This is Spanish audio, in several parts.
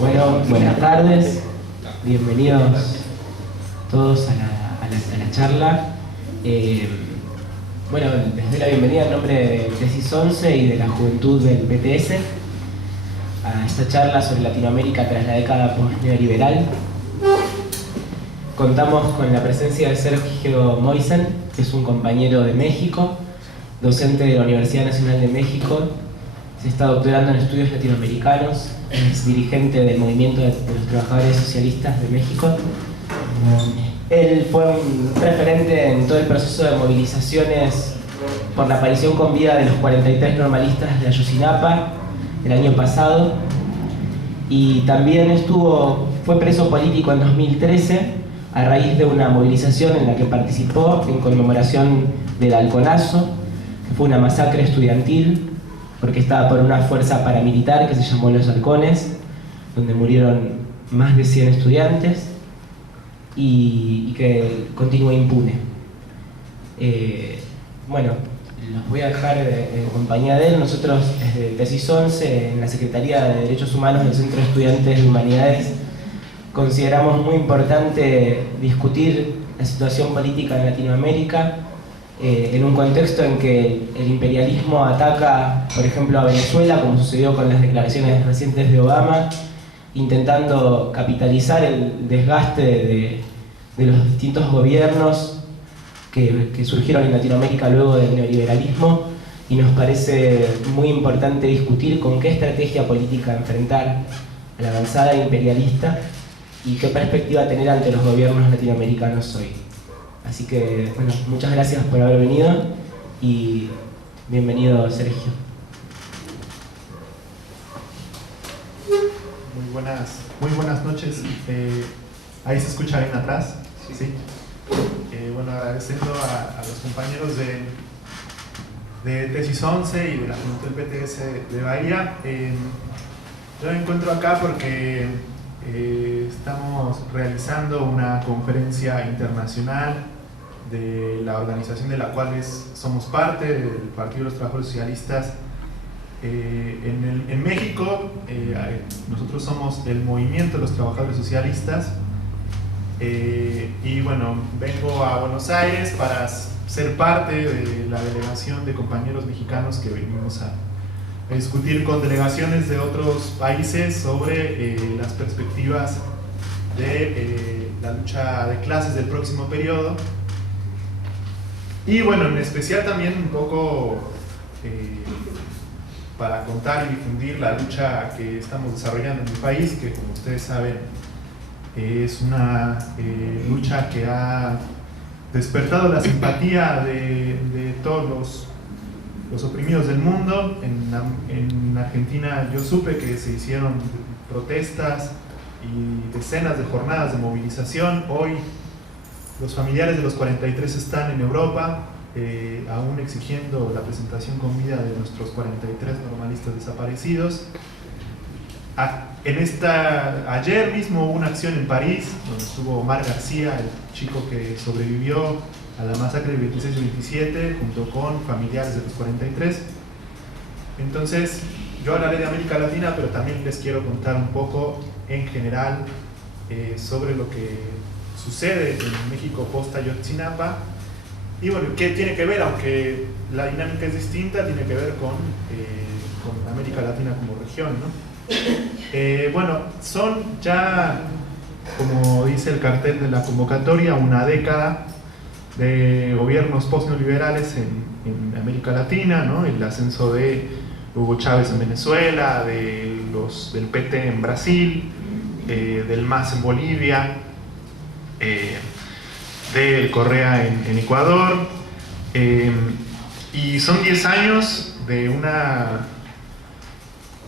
Bueno, buenas tardes, bienvenidos todos a la charla. Bueno, les doy la bienvenida en nombre de Tesis 11 y de la juventud del PTS a esta charla sobre Latinoamérica tras la década post-neoliberal. Contamos con la presencia de Sergio Moisen, que es un compañero de México, docente de la Universidad Nacional de México, se está doctorando en estudios latinoamericanos, es dirigente del movimiento de los trabajadores socialistas de México. Él fue un referente en todo el proceso de movilizaciones por la aparición con vida de los 43 normalistas de Ayotzinapa el año pasado, y también fue preso político en 2013 a raíz de una movilización en la que participó en conmemoración del Halconazo, que fue una masacre estudiantil orquestada por una fuerza paramilitar que se llamó Los Halcones, donde murieron más de 100 estudiantes y que continúa impune. Bueno, los voy a dejar en compañía de él. Nosotros desde Tesis 11, en la Secretaría de Derechos Humanos del Centro de Estudiantes de Humanidades, consideramos muy importante discutir la situación política en Latinoamérica en un contexto en que el imperialismo ataca, por ejemplo, a Venezuela, como sucedió con las declaraciones recientes de Obama, intentando capitalizar el desgaste de los distintos gobiernos que surgieron en Latinoamérica luego del neoliberalismo, y nos parece muy importante discutir con qué estrategia política enfrentar a la avanzada imperialista y qué perspectiva tener ante los gobiernos latinoamericanos hoy. Así que, bueno, muchas gracias por haber venido y bienvenido, Sergio. Muy buenas noches. ¿Ahí se escucha bien atrás? Sí. Bueno, agradeciendo a los compañeros de Tesis 11 y de la juventud del PTS de Bahía. Yo me encuentro acá porque estamos realizando una conferencia internacional de la organización de la cual somos parte, del Partido de los Trabajadores Socialistas en México. Nosotros somos el Movimiento de los Trabajadores Socialistas, y bueno, vengo a Buenos Aires para ser parte de la delegación de compañeros mexicanos que venimos a discutir con delegaciones de otros países sobre las perspectivas de la lucha de clases del próximo periodo, y bueno, en especial también un poco para contar y difundir la lucha que estamos desarrollando en mi país, que como ustedes saben es una lucha que ha despertado la simpatía de todos los oprimidos del mundo. En Argentina yo supe que se hicieron protestas y decenas de jornadas de movilización. Hoy los familiares de los 43 están en Europa, aún exigiendo la presentación con vida de nuestros 43 normalistas desaparecidos. Ayer mismo hubo una acción en París, donde estuvo Omar García, el chico que sobrevivió a la masacre del 26 y 27, junto con familiares de los 43. Entonces, yo hablaré de América Latina, pero también les quiero contar un poco en general sobre lo que sucede en México post-Ayotzinapa. Y bueno, ¿qué tiene que ver? Aunque la dinámica es distinta, tiene que ver con América Latina como región, ¿no? Bueno, son ya, como dice el cartel de la convocatoria, una década de gobiernos post-neoliberales en América Latina, ¿no? El ascenso de Hugo Chávez en Venezuela, del PT en Brasil, del MAS en Bolivia, del Correa en Ecuador, y son 10 años de una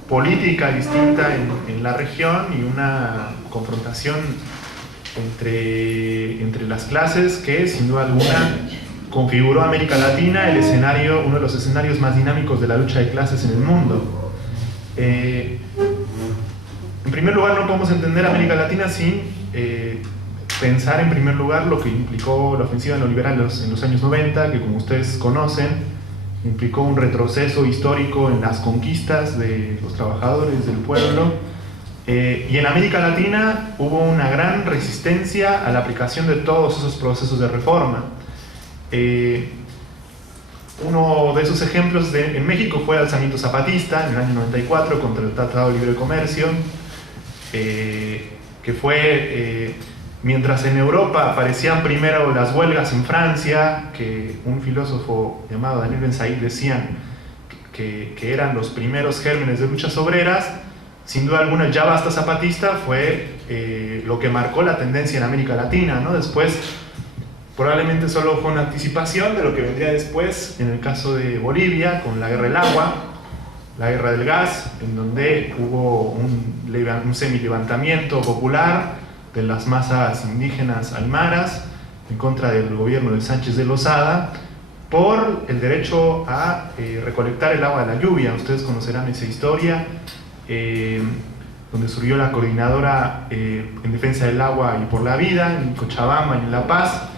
política distinta en la región y una confrontación entre las clases que sin duda alguna configuró a América Latina uno de los escenarios más dinámicos de la lucha de clases en el mundo. En primer lugar, no podemos entender América Latina sin pensar en primer lugar lo que implicó la ofensiva neoliberal en los años 90, que como ustedes conocen implicó un retroceso histórico en las conquistas de los trabajadores del pueblo. Y en América Latina hubo una gran resistencia a la aplicación de todos esos procesos de reforma. Uno de esos ejemplos en México fue el alzamiento zapatista en el año 94 contra el Tratado de Libre Comercio, que fue mientras en Europa aparecían primero las huelgas en Francia, que un filósofo llamado Daniel Ben Said decían que eran los primeros gérmenes de luchas obreras. Sin duda alguna, Ya Basta Zapatista fue lo que marcó la tendencia en América Latina, ¿no? Después, probablemente solo fue una anticipación de lo que vendría después, en el caso de Bolivia, con la guerra del agua, la guerra del gas, en donde hubo un semi-levantamiento popular de las masas indígenas aymaras en contra del gobierno de Sánchez de Lozada por el derecho a recolectar el agua de la lluvia. Ustedes conocerán esa historia, donde surgió la coordinadora en defensa del agua y por la vida en Cochabamba y en La Paz,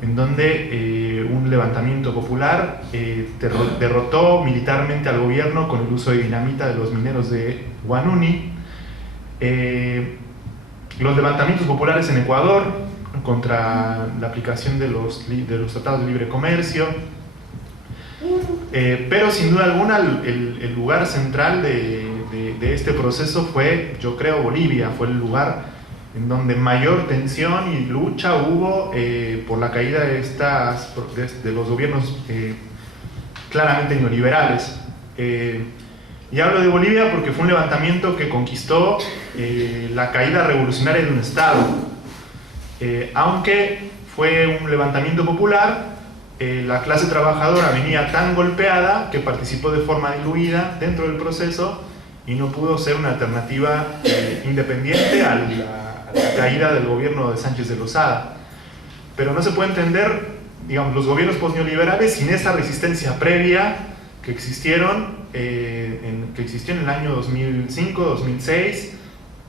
en donde un levantamiento popular derrotó militarmente al gobierno con el uso de dinamita de los mineros de Huanuni. Los levantamientos populares en Ecuador contra la aplicación de los tratados de libre comercio, pero sin duda alguna el lugar central de este proceso fue, yo creo, Bolivia. Fue el lugar en donde mayor tensión y lucha hubo por la caída de los gobiernos claramente neoliberales. Y hablo de Bolivia porque fue un levantamiento que conquistó la caída revolucionaria de un Estado. Aunque fue un levantamiento popular, la clase trabajadora venía tan golpeada que participó de forma diluida dentro del proceso y no pudo ser una alternativa independiente a la caída del gobierno de Sánchez de Lozada. Pero no se puede entender, digamos, los gobiernos postneoliberales sin esa resistencia previa que existió en el año 2005-2006,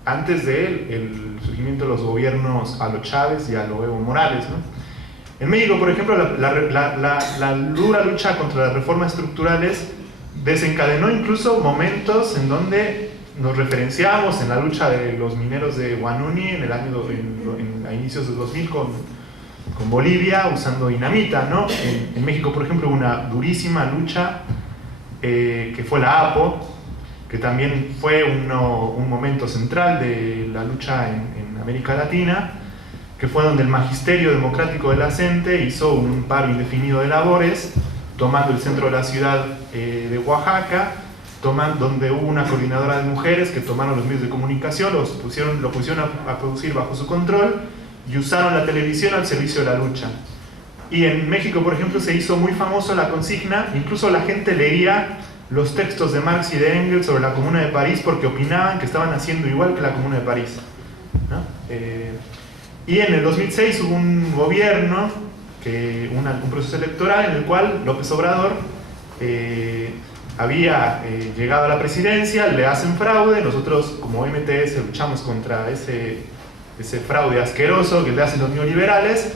antes del surgimiento de los gobiernos a lo Chávez y a lo Evo Morales, ¿no? En México, por ejemplo, la dura lucha contra las reformas estructurales desencadenó incluso momentos en donde nos referenciamos en la lucha de los mineros de Huanuni a inicios de 2000 con Bolivia usando dinamita, ¿no? En México, por ejemplo, hubo una durísima lucha que fue la APO, que también fue un momento central de la lucha en América Latina, que fue donde el Magisterio Democrático de la CENTE hizo un paro indefinido de labores, tomando el centro de la ciudad de Oaxaca, donde hubo una coordinadora de mujeres que tomaron los medios de comunicación, lo pusieron a producir bajo su control y usaron la televisión al servicio de la lucha. Y en México, por ejemplo, se hizo muy famosa la consigna, incluso la gente leía los textos de Marx y de Engels sobre la Comuna de París porque opinaban que estaban haciendo igual que la Comuna de París, ¿no? Y en el 2006 hubo un gobierno, un proceso electoral en el cual López Obrador había llegado a la presidencia, le hacen fraude, nosotros como MTS luchamos contra ese fraude asqueroso que le hacen los neoliberales,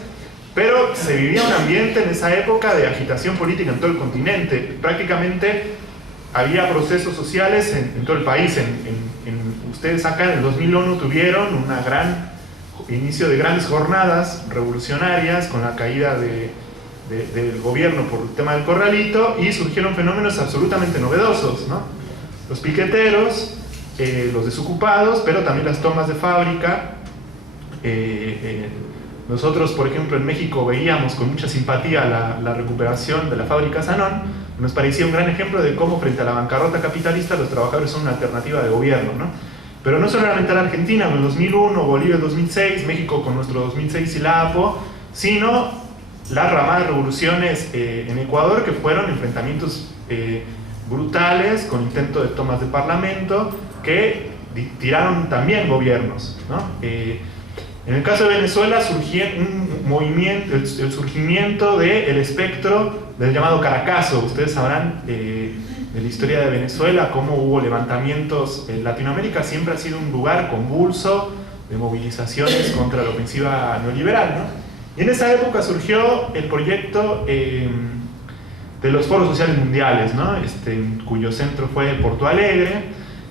pero se vivía un ambiente en esa época de agitación política en todo el continente. Prácticamente había procesos sociales en todo el país. Ustedes acá en el 2001 tuvieron un inicio de grandes jornadas revolucionarias con la caída del gobierno por el tema del corralito, y surgieron fenómenos absolutamente novedosos, ¿no? Los piqueteros, los desocupados, pero también las tomas de fábrica. Nosotros, por ejemplo, en México veíamos con mucha simpatía la recuperación de la fábrica Sanón. Nos parecía un gran ejemplo de cómo frente a la bancarrota capitalista los trabajadores son una alternativa de gobierno, ¿no? Pero no solamente la Argentina con el 2001, Bolivia el 2006, México con nuestro 2006 y la APO, sino las ramadas revoluciones en Ecuador, que fueron enfrentamientos brutales con intento de tomas de parlamento que tiraron también gobiernos, ¿no? En el caso de Venezuela surgió un movimiento, el surgimiento del espectro del llamado Caracazo. Ustedes sabrán de la historia de Venezuela, cómo hubo levantamientos. En Latinoamérica siempre ha sido un lugar convulso de movilizaciones contra la ofensiva neoliberal, ¿no? Y en esa época surgió el proyecto de los foros sociales mundiales, ¿no? Cuyo centro fue Porto Alegre,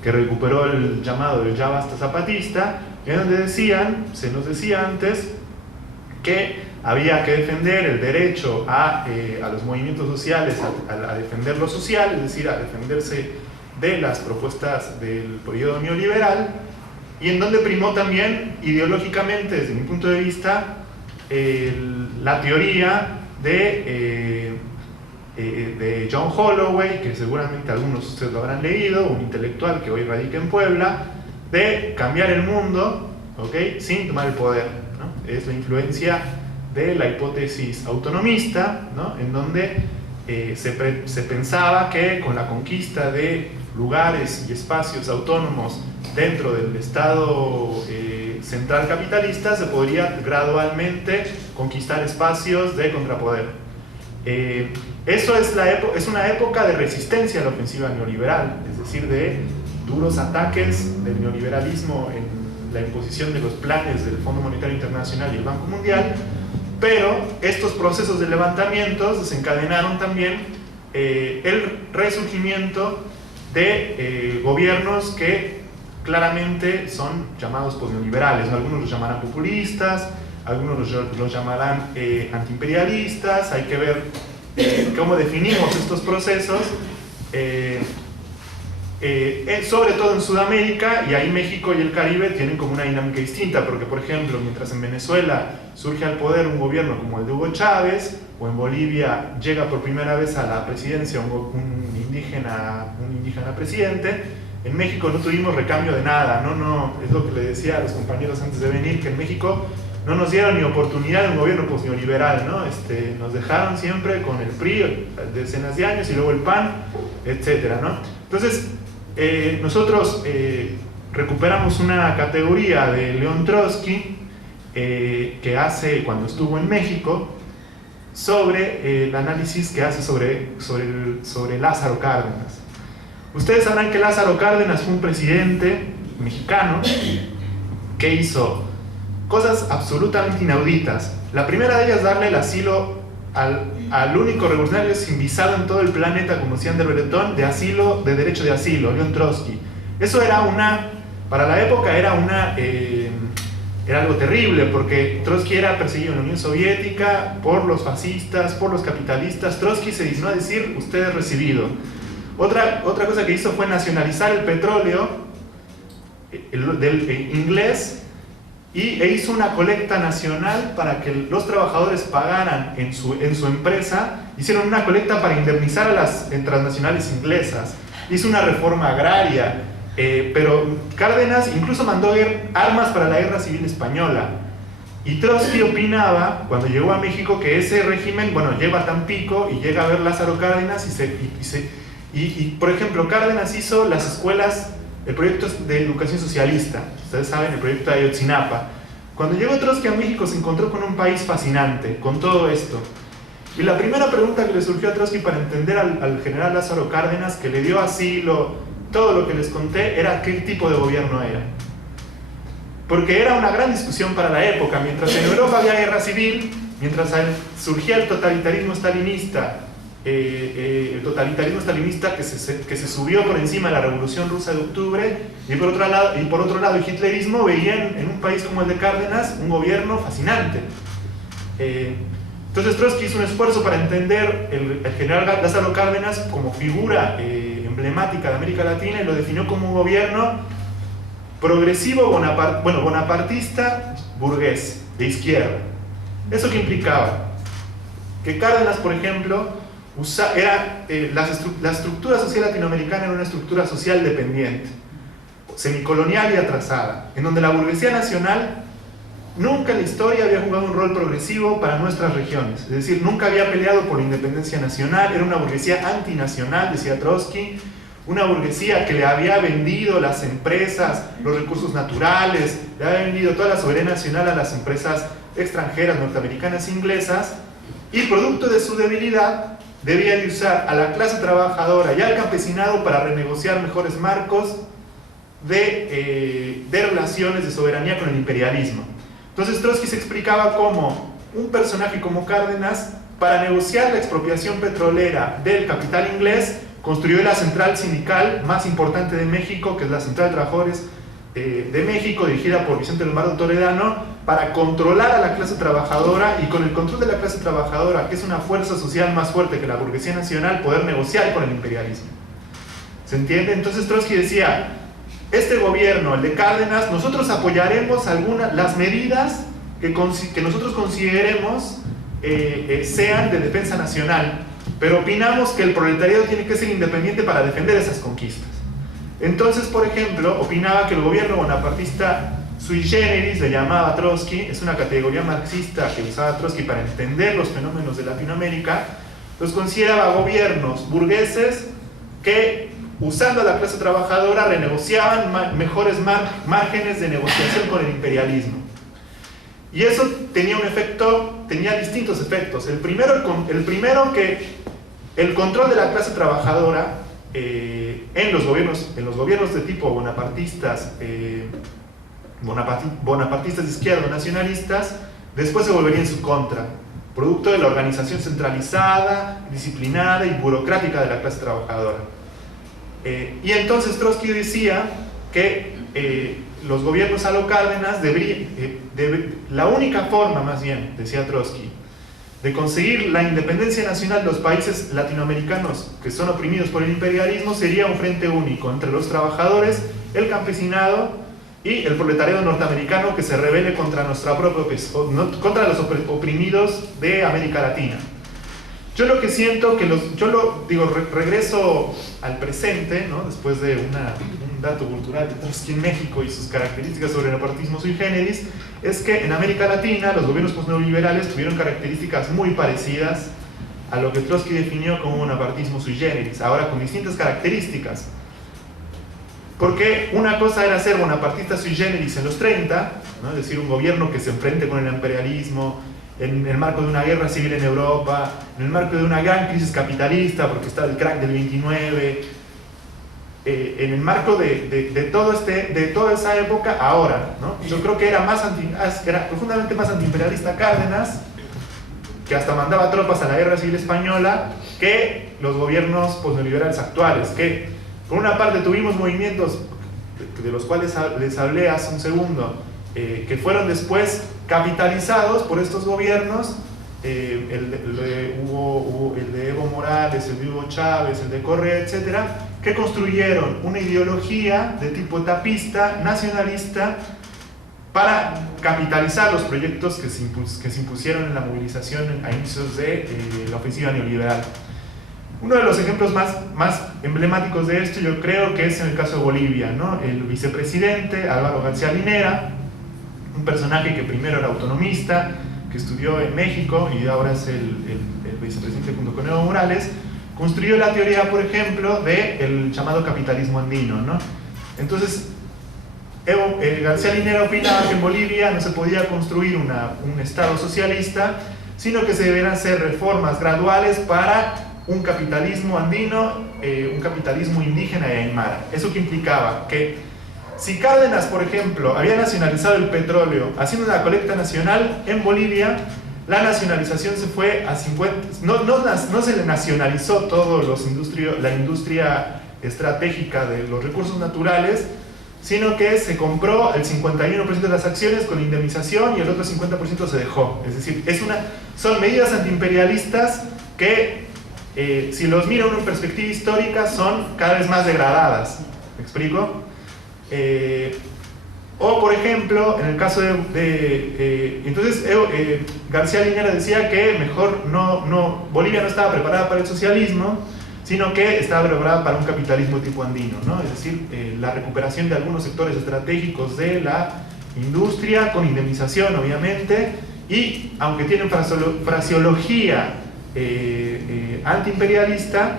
que recuperó el llamado del Ya Basta Zapatista, en donde se nos decía antes que había que defender el derecho a los movimientos sociales, a defender lo social, es decir, a defenderse de las propuestas del periodo neoliberal, y en donde primó también ideológicamente, desde mi punto de vista, la teoría de John Holloway, que seguramente algunos de ustedes lo habrán leído, un intelectual que hoy radica en Puebla, de cambiar el mundo, ¿okay?, sin tomar el poder, ¿no? Es la influencia de la hipótesis autonomista, ¿no?, en donde se pensaba que con la conquista de lugares y espacios autónomos dentro del Estado central capitalista se podría gradualmente conquistar espacios de contrapoder. Eso es una época de resistencia a la ofensiva neoliberal, es decir, de duros ataques del neoliberalismo en la imposición de los planes del Fondo Monetario Internacional y el Banco Mundial, pero estos procesos de levantamientos desencadenaron también el resurgimiento de gobiernos que claramente son llamados posneoliberales. Algunos los llamarán populistas, algunos los llamarán antiimperialistas. Hay que ver cómo definimos estos procesos, sobre todo en Sudamérica, y ahí México y el Caribe tienen como una dinámica distinta, porque por ejemplo, mientras en Venezuela surge al poder un gobierno como el de Hugo Chávez, o en Bolivia llega por primera vez a la presidencia un indígena presidente, en México no tuvimos recambio de nada. Es lo que le decía a los compañeros antes de venir, que en México no nos dieron ni oportunidad de un gobierno posneoliberal, ¿no? Nos dejaron siempre con el PRI decenas de años y luego el PAN, etcétera, ¿no? Entonces, nosotros recuperamos una categoría de León Trotsky que hace cuando estuvo en México sobre el análisis que hace sobre Lázaro Cárdenas. Ustedes sabrán que Lázaro Cárdenas fue un presidente mexicano que hizo cosas absolutamente inauditas. La primera de ellas, darle el asilo al único revolucionario sin visado en todo el planeta, como decían de Breton, de derecho de asilo, León Trotsky. Eso era para la época era algo terrible, porque Trotsky era perseguido en la Unión Soviética por los fascistas, por los capitalistas. Trotsky se dignó a decir: usted es recibido. Otra cosa que hizo fue nacionalizar el petróleo del inglés e hizo una colecta nacional para que los trabajadores pagaran en su empresa. Hicieron una colecta para indemnizar a las transnacionales inglesas. Hizo una reforma agraria, pero Cárdenas incluso mandó armas para la guerra civil española. Y Trotsky opinaba, cuando llegó a México, que ese régimen, llega a Tampico y llega a ver Lázaro Cárdenas y por ejemplo, Cárdenas hizo las escuelas, el proyecto de educación socialista, ustedes saben, el proyecto de Ayotzinapa. Cuando llegó Trotsky a México se encontró con un país fascinante, con todo esto. Y la primera pregunta que le surgió a Trotsky para entender al general Lázaro Cárdenas, que le dio asilo, todo lo que les conté, era qué tipo de gobierno era. Porque era una gran discusión para la época. Mientras en Europa había guerra civil, mientras surgía el totalitarismo stalinista, que se subió por encima de la Revolución Rusa de octubre, y por otro lado el hitlerismo, veían en un país como el de Cárdenas un gobierno fascinante. Entonces Trotsky hizo un esfuerzo para entender el general Lázaro Cárdenas como figura emblemática de América Latina, y lo definió como un gobierno progresivo, bonapartista, burgués, de izquierda. ¿Eso qué implicaba? Que Cárdenas, por ejemplo, la estructura social latinoamericana era una estructura social dependiente, semicolonial y atrasada, en donde la burguesía nacional nunca en la historia había jugado un rol progresivo para nuestras regiones. Es decir, nunca había peleado por la independencia nacional. Era una burguesía antinacional, decía Trotsky, una burguesía que le había vendido las empresas, los recursos naturales, le había vendido toda la soberanía nacional a las empresas extranjeras, norteamericanas e inglesas, y producto de su debilidad debía de usar a la clase trabajadora y al campesinado para renegociar mejores marcos de relaciones de soberanía con el imperialismo. Entonces Trotsky se explicaba cómo un personaje como Cárdenas para negociar la expropiación petrolera del capital inglés, construyó la central sindical más importante de México, que es la Central de Trabajadores de México, dirigida por Vicente Lombardo Toledano, para controlar a la clase trabajadora, y con el control de la clase trabajadora, que es una fuerza social más fuerte que la burguesía nacional, poder negociar con el imperialismo. ¿Se entiende? Entonces Trotsky decía, este gobierno, el de Cárdenas, nosotros apoyaremos las medidas que nosotros consideremos sean de defensa nacional, pero opinamos que el proletariado tiene que ser independiente para defender esas conquistas. Entonces, por ejemplo, opinaba que el gobierno bonapartista sui generis, le llamaba Trotsky, es una categoría marxista que usaba Trotsky para entender los fenómenos de Latinoamérica, los consideraba gobiernos burgueses que, usando a la clase trabajadora, renegociaban mejores márgenes de negociación con el imperialismo. Y eso tenía un efecto, tenía distintos efectos. El primero que el control de la clase trabajadora en los gobiernos de tipo bonapartistas, bonapartistas de izquierda, nacionalistas, después se volvería en su contra, producto de la organización centralizada, disciplinada y burocrática de la clase trabajadora. Y entonces Trotsky decía que los gobiernos a lo Cárdenas la única forma, más bien, decía Trotsky, de conseguir la independencia nacional de los países latinoamericanos que son oprimidos por el imperialismo sería un frente único entre los trabajadores, el campesinado y el proletariado norteamericano que se rebele contra contra los oprimidos de América Latina. Yo lo que siento, regreso al presente, ¿no? Después de un dato cultural de Trotsky en México y sus características sobre el bonapartismo sui generis, es que en América Latina los gobiernos postneoliberales tuvieron características muy parecidas a lo que Trotsky definió como bonapartismo sui generis, ahora con distintas características. Porque una cosa era ser bonapartista sui generis en los 30, ¿no? Es decir, un gobierno que se enfrente con el imperialismo, en el marco de una guerra civil en Europa, en el marco de una gran crisis capitalista, porque está el crack del 29, en el marco de toda esa época, ahora, ¿no? Yo creo que era profundamente más antiimperialista Cárdenas, que hasta mandaba tropas a la guerra civil española, que los gobiernos posneoliberales actuales, que por una parte tuvimos movimientos de los cuales les hablé hace un segundo, que fueron después capitalizados por estos gobiernos, el de Evo Morales, el de Hugo Chávez, el de Correa, etcétera, que construyeron una ideología de tipo etapista, nacionalista, para capitalizar los proyectos que se impusieron en la movilización a inicios de la ofensiva neoliberal. Uno de los ejemplos más emblemáticos de esto, yo creo que es en el caso de Bolivia, ¿no? El vicepresidente Álvaro García Linera, un personaje que primero era autonomista, que estudió en México y ahora es el vicepresidente junto con Evo Morales, construyó la teoría, por ejemplo, del llamado capitalismo andino, ¿no? Entonces, García Linera opinaba que en Bolivia no se podía construir un Estado socialista, sino que se deberían hacer reformas graduales para un capitalismo andino, un capitalismo indígena y aymara. ¿Eso que implicaba? Que si Cárdenas, por ejemplo, había nacionalizado el petróleo haciendo una colecta nacional en Bolivia, la nacionalización se fue a 50%, no se le nacionalizó todo la industria estratégica de los recursos naturales, sino que se compró el 51% de las acciones con indemnización y el otro 50% se dejó. Es decir, son medidas antiimperialistas que, si los mira uno en perspectiva histórica, son cada vez más degradadas. ¿Me explico? O por ejemplo, en el caso entonces García Linera decía que mejor Bolivia no estaba preparada para el socialismo, sino que estaba preparada para un capitalismo tipo andino, ¿no? Es decir, la recuperación de algunos sectores estratégicos de la industria, con indemnización obviamente, y aunque tienen fraseología antiimperialista,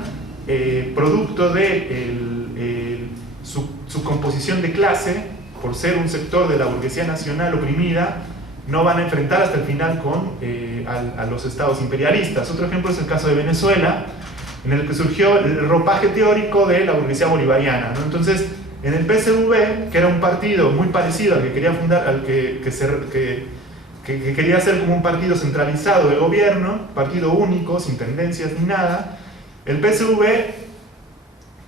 producto de su composición de clase, por ser un sector de la burguesía nacional oprimida, no van a enfrentar hasta el final a los estados imperialistas. Otro ejemplo es el caso de Venezuela, en el que surgió el ropaje teórico de la burguesía bolivariana, ¿no? Entonces, en el PSV, que era un partido muy parecido al que quería fundar, que quería ser como un partido centralizado de gobierno, partido único, sin tendencias ni nada. El PSV,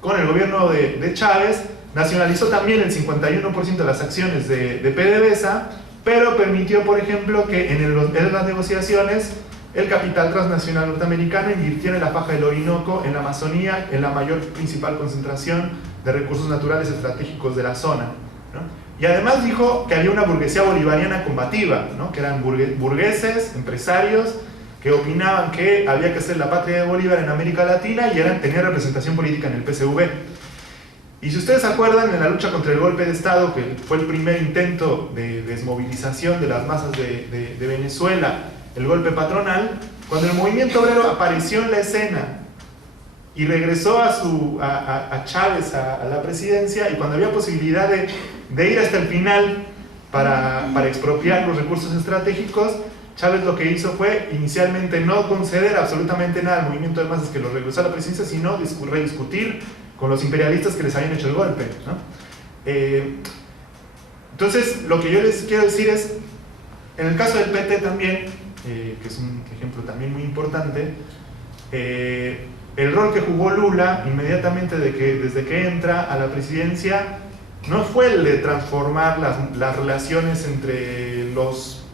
con el gobierno de Chávez, nacionalizó también el 51% de las acciones de PDVSA, pero permitió, por ejemplo, que en las negociaciones el capital transnacional norteamericano invirtiera en la faja del Orinoco, en la Amazonía, en la mayor principal concentración de recursos naturales estratégicos de la zona, ¿no? Y además dijo que había una burguesía bolivariana combativa, ¿no? Que eran burgueses, empresarios, que opinaban que había que ser la patria de Bolívar en América Latina y tenían representación política en el PSV. Y si ustedes se acuerdan, en la lucha contra el golpe de Estado, que fue el primer intento de desmovilización de las masas de Venezuela, el golpe patronal, cuando el movimiento obrero apareció en la escena y regresó a Chávez a la presidencia, y cuando había posibilidad de ir hasta el final para expropiar los recursos estratégicos, Chávez lo que hizo fue inicialmente no conceder absolutamente nada al movimiento de masas que lo regresó a la presidencia, sino rediscutir con los imperialistas que les habían hecho el golpe, ¿no? Entonces, lo que yo les quiero decir es, en el caso del PT también, que es un ejemplo también muy importante, el rol que jugó Lula inmediatamente desde que entra a la presidencia no fue el de transformar las relaciones entre los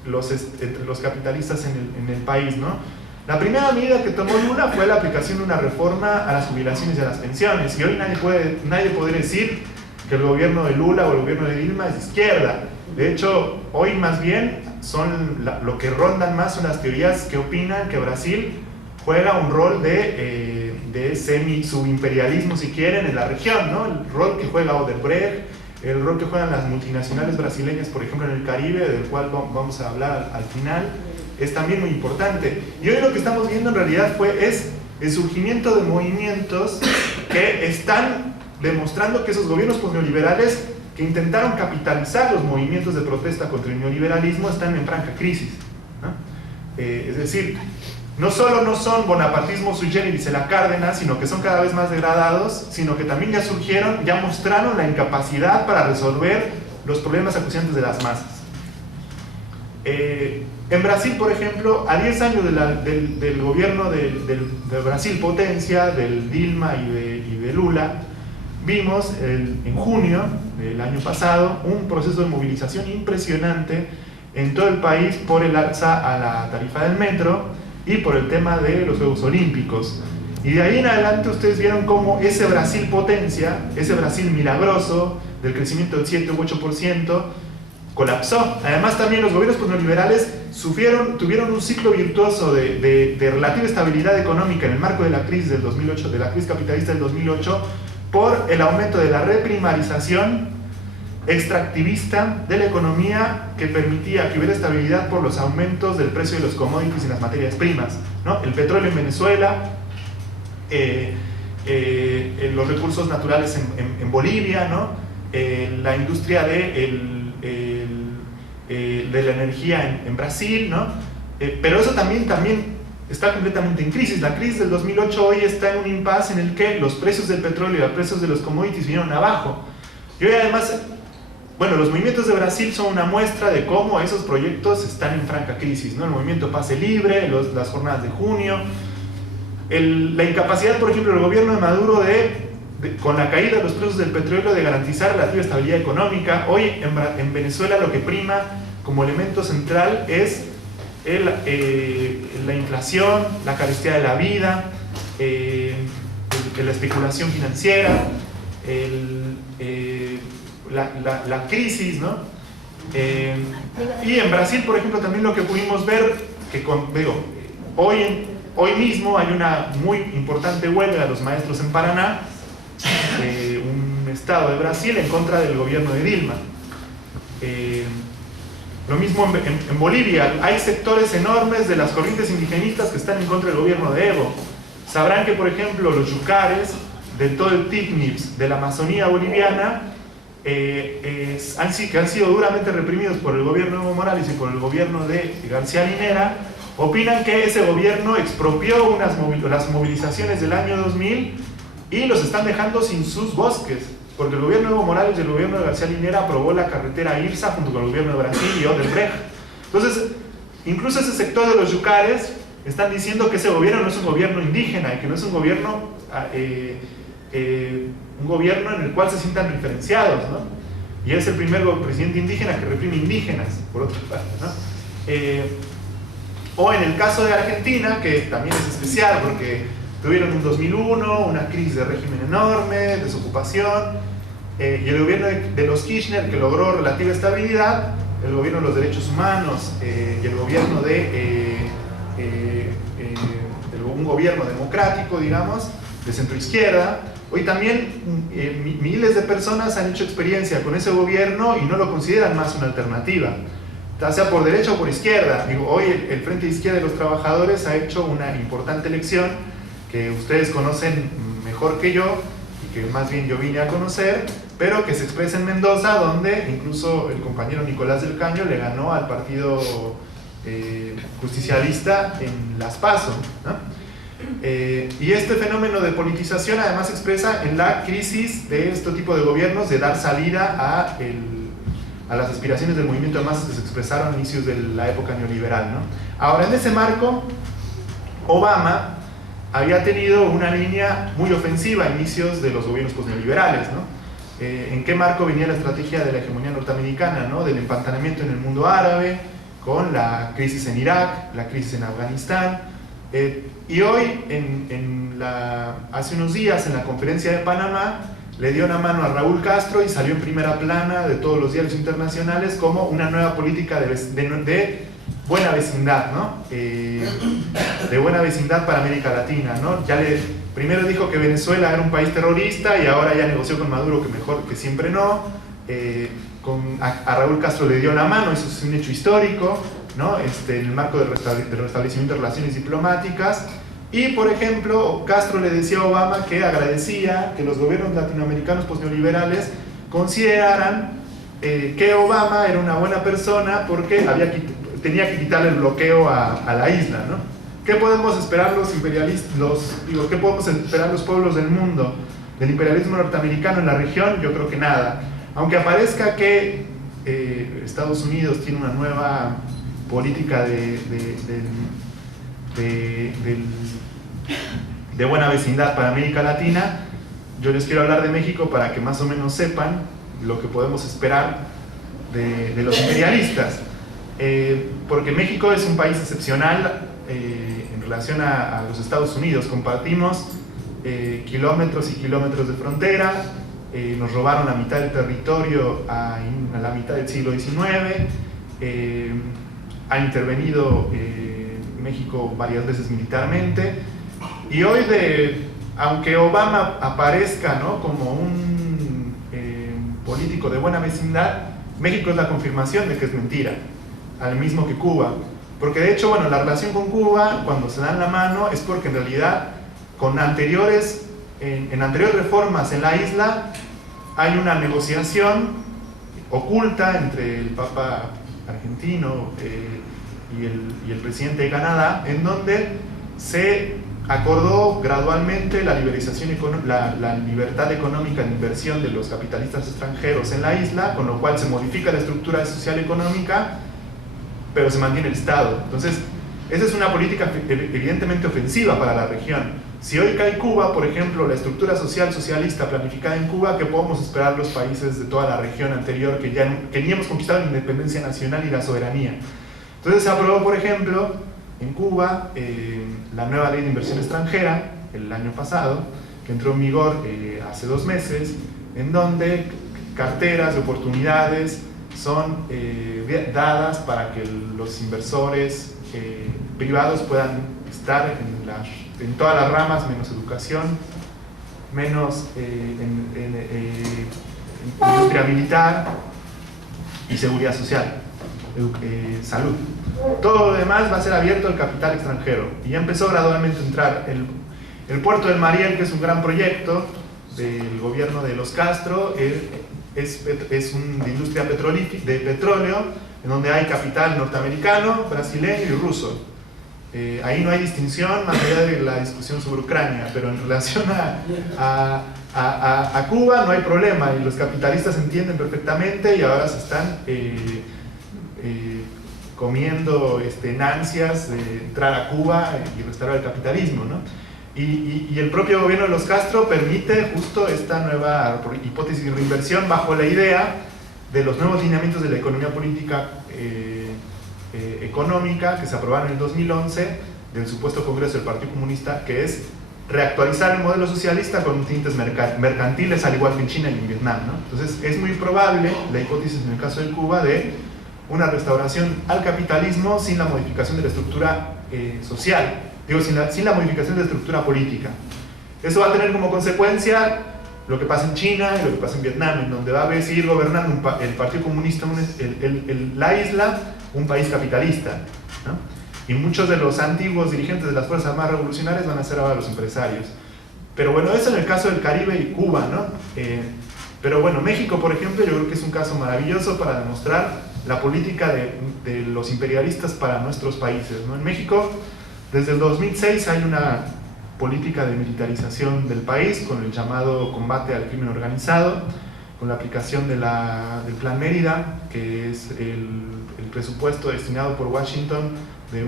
capitalistas en el país, ¿no? La primera medida que tomó Lula fue la aplicación de una reforma a las jubilaciones y a las pensiones, y hoy nadie puede decir que el gobierno de Lula o el gobierno de Dilma es de izquierda. De hecho, hoy más bien lo que rondan más son las teorías que opinan que Brasil juega un rol de semi-subimperialismo, si quieren, en la región, ¿no? El rol que juega Odebrecht, el rol que juegan las multinacionales brasileñas, por ejemplo, en el Caribe, del cual vamos a hablar al final, es también muy importante. Y hoy lo que estamos viendo en realidad es el surgimiento de movimientos que están demostrando que esos gobiernos posneoliberales que intentaron capitalizar los movimientos de protesta contra el neoliberalismo están en franca crisis, ¿no? Es decir, no solo no son bonapartismo sui generis en la Cárdenas, sino que son cada vez más degradados, sino que también ya mostraron la incapacidad para resolver los problemas acuciantes de las masas. En Brasil, por ejemplo, a 10 años del gobierno de Brasil potencia, del Dilma y de Lula, vimos en junio del año pasado un proceso de movilización impresionante en todo el país por el alza a la tarifa del metro y por el tema de los Juegos Olímpicos. Y de ahí en adelante ustedes vieron cómo ese Brasil potencia, ese Brasil milagroso del crecimiento del 7 u 8%, colapsó. Además también los gobiernos neoliberales tuvieron un ciclo virtuoso de relativa estabilidad económica en el marco de la crisis del 2008, de la crisis capitalista del 2008, por el aumento de la reprimarización extractivista de la economía, que permitía que hubiera estabilidad por los aumentos del precio de los commodities y las materias primas, ¿no? El petróleo en Venezuela, los recursos naturales en Bolivia, ¿no? La industria de la energía en Brasil, ¿no? Pero eso también está completamente en crisis. La crisis del 2008 hoy está en un impasse en el que los precios del petróleo y los precios de los commodities vinieron abajo. Y hoy además, bueno, los movimientos de Brasil son una muestra de cómo esos proyectos están en franca crisis, ¿no? El movimiento Pase Libre, las jornadas de junio, la incapacidad, por ejemplo, del gobierno de Maduro con la caída de los precios del petróleo, de garantizar relativa estabilidad económica. Hoy en Venezuela lo que prima como elemento central es la inflación, la carestía de la vida, la especulación financiera, la crisis, ¿no? Y en Brasil, por ejemplo, también lo que pudimos ver, que hoy mismo hay una muy importante huelga de los maestros en Paraná, un estado de Brasil, en contra del gobierno de Dilma. Lo mismo en Bolivia, hay sectores enormes de las corrientes indigenistas que están en contra del gobierno de Evo. Sabrán que, por ejemplo, los yucares de todo el TICNIPS de la Amazonía boliviana que han sido duramente reprimidos por el gobierno de Evo Morales y por el gobierno de García Linera, opinan que ese gobierno expropió las movilizaciones del año 2000 y los están dejando sin sus bosques, porque el gobierno de Evo Morales y el gobierno de García Linera aprobó la carretera IRSA junto con el gobierno de Brasil y Odebrecht. Entonces, incluso ese sector de los yucares están diciendo que ese gobierno no es un gobierno indígena y que no es un gobierno en el cual se sientan referenciados, ¿no? Y es el primer presidente indígena que reprime indígenas, por otra parte, ¿no? O en el caso de Argentina, que también es especial porque tuvieron en 2001 una crisis de régimen enorme, desocupación, y el gobierno de los Kirchner, que logró relativa estabilidad, el gobierno de los derechos humanos y el gobierno de un gobierno democrático, digamos, de centroizquierda. Hoy también miles de personas han hecho experiencia con ese gobierno y no lo consideran más una alternativa, sea por derecha o por izquierda. Digo, hoy el Frente de Izquierda de los Trabajadores ha hecho una importante elección que ustedes conocen mejor que yo y que más bien yo vine a conocer, pero que se expresa en Mendoza, donde incluso el compañero Nicolás del Caño le ganó al partido justicialista en las PASO, ¿no? Y este fenómeno de politización además se expresa en la crisis de este tipo de gobiernos de dar salida a las aspiraciones del movimiento de masas que se expresaron a inicios de la época neoliberal, ¿no? Ahora, en ese marco, Obama había tenido una línea muy ofensiva a inicios de los gobiernos postneoliberales, ¿no? ¿En qué marco venía la estrategia de la hegemonía norteamericana, ¿no? Del empantanamiento en el mundo árabe, con la crisis en Irak, la crisis en Afganistán, y hoy, hace unos días, en la conferencia de Panamá, le dio una mano a Raúl Castro y salió en primera plana de todos los diarios internacionales como una nueva política de buena vecindad, ¿no? De buena vecindad para América Latina, ¿no? Primero dijo que Venezuela era un país terrorista y ahora ya negoció con Maduro, que mejor que siempre no. A Raúl Castro le dio la mano, eso es un hecho histórico, ¿no? En el marco del restablecimiento de relaciones diplomáticas. Y, por ejemplo, Castro le decía a Obama que agradecía que los gobiernos latinoamericanos postneoliberales consideraran que Obama era una buena persona porque tenía que quitarle el bloqueo a la isla, ¿no? ¿Qué podemos esperar los imperialistas, qué podemos esperar los pueblos del mundo del imperialismo norteamericano en la región? Yo creo que nada. Aunque aparezca que Estados Unidos tiene una nueva política de buena vecindad para América Latina, yo les quiero hablar de México para que más o menos sepan lo que podemos esperar de los imperialistas, porque México es un país excepcional en relación a los Estados Unidos. Compartimos kilómetros y kilómetros de frontera, nos robaron la mitad del territorio a la mitad del siglo XIX, ha intervenido México varias veces militarmente, y hoy, aunque Obama aparezca, ¿no?, como un político de buena vecindad, México es la confirmación de que es mentira, al mismo que Cuba, porque de hecho, bueno, la relación con Cuba, cuando se dan la mano, es porque en realidad con anteriores reformas en la isla hay una negociación oculta entre el Papa argentino y el presidente de Canadá, en donde se acordó gradualmente la libertad económica de inversión de los capitalistas extranjeros en la isla, con lo cual se modifica la estructura social económica, pero se mantiene el Estado. Entonces, esa es una política evidentemente ofensiva para la región. Si hoy cae Cuba, por ejemplo, la estructura social socialista planificada en Cuba, ¿qué podemos esperar los países de toda la región anterior que ni hemos conquistado la independencia nacional y la soberanía? Entonces se aprobó, por ejemplo, en Cuba la nueva ley de inversión extranjera el año pasado, que entró en vigor hace 2 meses, en donde carteras de oportunidades son dadas para que los inversores privados puedan estar en todas las ramas, menos educación, menos industria militar y seguridad social, salud. Todo lo demás va a ser abierto al capital extranjero, y ya empezó gradualmente a entrar el puerto del Mariel, que es un gran proyecto del gobierno de los Castro. Es de industria de petróleo, en donde hay capital norteamericano, brasileño y ruso. Ahí no hay distinción más allá de la discusión sobre Ucrania, pero en relación a Cuba no hay problema, y los capitalistas entienden perfectamente, y ahora se están comiendo en ansias de entrar a Cuba y restaurar el capitalismo, ¿no? Y el propio gobierno de los Castro permite justo esta nueva hipótesis de reinversión bajo la idea de los nuevos lineamientos de la economía política económica que se aprobaron en el 2011 del supuesto Congreso del Partido Comunista, que es reactualizar el modelo socialista con tintes mercantiles, al igual que en China y en Vietnam, ¿no? Entonces es muy probable la hipótesis en el caso de Cuba de una restauración al capitalismo sin la modificación de la estructura social, digo, sin la modificación de la estructura política. Eso va a tener como consecuencia lo que pasa en China y lo que pasa en Vietnam, en donde va a seguir gobernando el Partido Comunista, la isla, un país capitalista, ¿no? Y muchos de los antiguos dirigentes de las Fuerzas Armadas Revolucionarias van a ser ahora los empresarios. Pero bueno, eso en el caso del Caribe y Cuba, ¿no? Pero bueno, México, por ejemplo, yo creo que es un caso maravilloso para demostrar la política de los imperialistas para nuestros países, ¿no? En México, desde el 2006 hay una política de militarización del país con el llamado combate al crimen organizado, con la aplicación del Plan Mérida, que es el presupuesto destinado por Washington de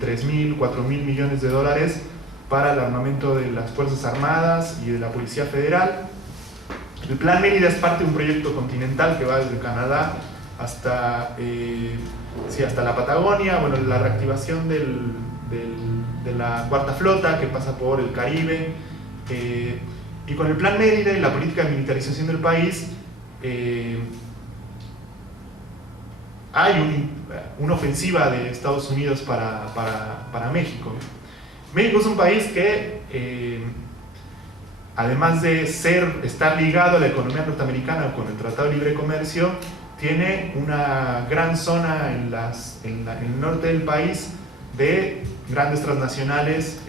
3.000, 4.000 millones de dólares para el armamento de las Fuerzas Armadas y de la Policía Federal. El Plan Mérida es parte de un proyecto continental que va desde Canadá hasta la Patagonia, bueno, la reactivación de la Cuarta Flota que pasa por el Caribe, y con el Plan Mérida y la política de militarización del país hay una ofensiva de Estados Unidos para México. México es un país que además de estar ligado a la economía norteamericana con el Tratado de Libre Comercio, tiene una gran zona en el norte del país de grandes transnacionales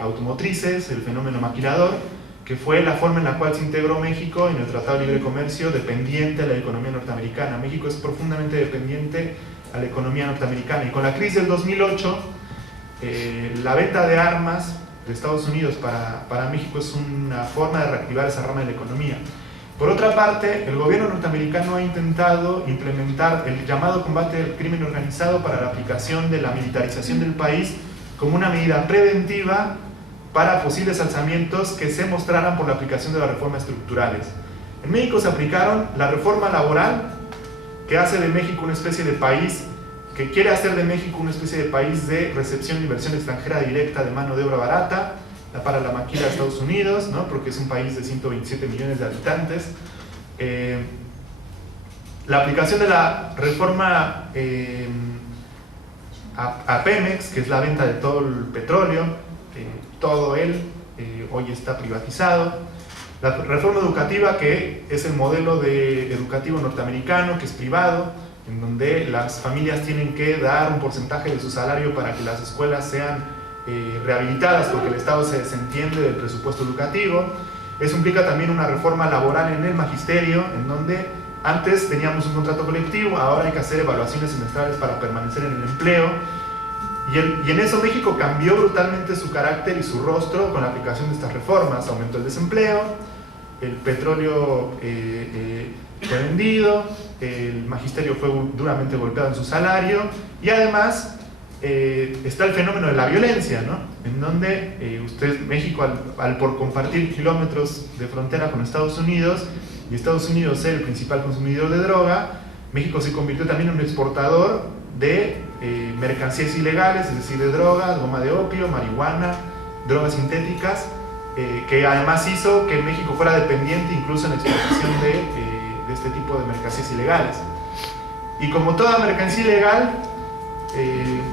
automotrices, el fenómeno maquilador, que fue la forma en la cual se integró México en el Tratado de Libre Comercio, dependiente de la economía norteamericana. México es profundamente dependiente a la economía norteamericana, y con la crisis del 2008, la venta de armas de Estados Unidos para México es una forma de reactivar esa rama de la economía. Por otra parte, el gobierno norteamericano ha intentado implementar el llamado combate al crimen organizado para la aplicación de la militarización del país como una medida preventiva para posibles alzamientos que se mostraran por la aplicación de las reformas estructurales. En México se aplicaron la reforma laboral, que hace de México una especie de país, que quiere hacer de México una especie de país de recepción de inversión extranjera directa de mano de obra barata para la maquila de Estados Unidos, ¿no? Porque es un país de 127 millones de habitantes. La aplicación de la reforma a Pemex, que es la venta de todo el petróleo, todo él hoy está privatizado. La reforma educativa, que es el modelo educativo norteamericano, que es privado, en donde las familias tienen que dar un porcentaje de su salario para que las escuelas sean rehabilitadas, porque el Estado se desentiende del presupuesto educativo. Eso implica también una reforma laboral en el magisterio, en donde antes teníamos un contrato colectivo, ahora hay que hacer evaluaciones semestrales para permanecer en el empleo. Y en eso México cambió brutalmente su carácter y su rostro con la aplicación de estas reformas. Aumentó el desempleo, el petróleo fue vendido, el magisterio fue duramente golpeado en su salario, y además está el fenómeno de la violencia, ¿no? En donde México, por compartir kilómetros de frontera con Estados Unidos, y Estados Unidos ser el principal consumidor de droga, México se convirtió también en un exportador de mercancías ilegales, es decir, de drogas, goma de opio, marihuana, drogas sintéticas, que además hizo que México fuera dependiente incluso en la exportación de este tipo de mercancías ilegales. Y como toda mercancía ilegal,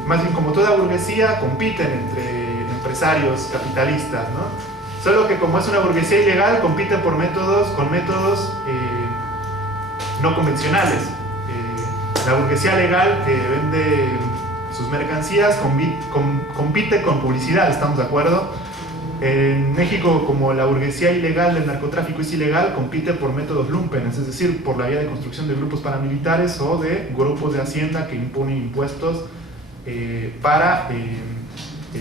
más bien como toda burguesía, compiten entre empresarios capitalistas, ¿no? Solo que como es una burguesía ilegal, compiten con métodos no convencionales. La burguesía legal que vende sus mercancías compite con publicidad, ¿estamos de acuerdo? En México, como la burguesía ilegal del narcotráfico es ilegal, compite por métodos lumpenes, es decir, por la vía de construcción de grupos paramilitares o de grupos de hacienda que imponen impuestos para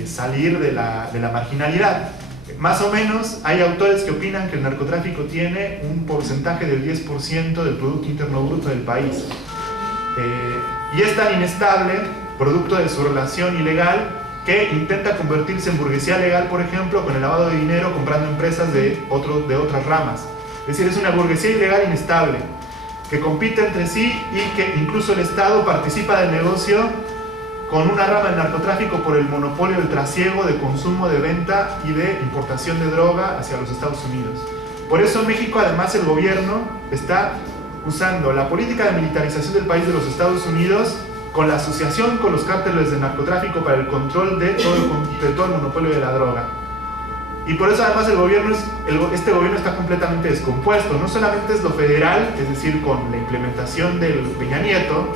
salir de la marginalidad. Más o menos, hay autores que opinan que el narcotráfico tiene un porcentaje del 10% del Producto Interno Bruto del país. y es tan inestable, producto de su relación ilegal, que intenta convertirse en burguesía legal, por ejemplo, con el lavado de dinero, comprando empresas de otras ramas. Es decir, es una burguesía ilegal inestable, que compite entre sí y que incluso el Estado participa del negocio con una rama del narcotráfico por el monopolio del trasiego, de consumo, de venta y de importación de droga hacia los Estados Unidos. Por eso en México, además, el gobierno está usando la política de militarización del país de los Estados Unidos con la asociación con los cárteles de narcotráfico para el control de todo el monopolio de la droga. Y por eso además este gobierno está completamente descompuesto. No solamente es lo federal, es decir, con la implementación del Peña Nieto,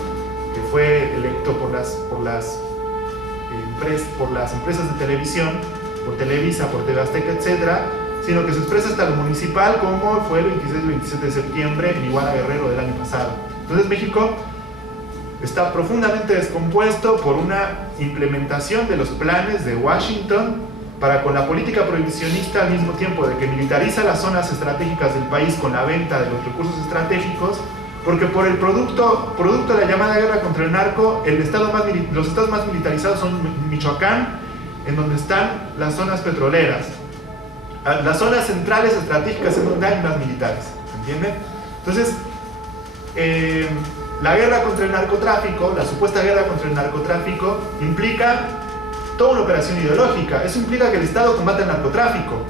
que fue electo por las empresas de televisión, por Televisa, por TV Azteca, etc., sino que se expresa hasta lo municipal, como fue el 26 y 27 de septiembre en Iguala Guerrero del año pasado. Entonces México está profundamente descompuesto por una implementación de los planes de Washington para, con la política prohibicionista, al mismo tiempo de que militariza las zonas estratégicas del país con la venta de los recursos estratégicos, porque por el producto de la llamada guerra contra el narco, los estados más militarizados son Michoacán, en donde están las zonas petroleras, las zonas centrales estratégicas en donde hay más militares, ¿entienden? Entonces, la guerra contra el narcotráfico, la supuesta guerra contra el narcotráfico, implica toda una operación ideológica. Eso implica que el Estado combate el narcotráfico,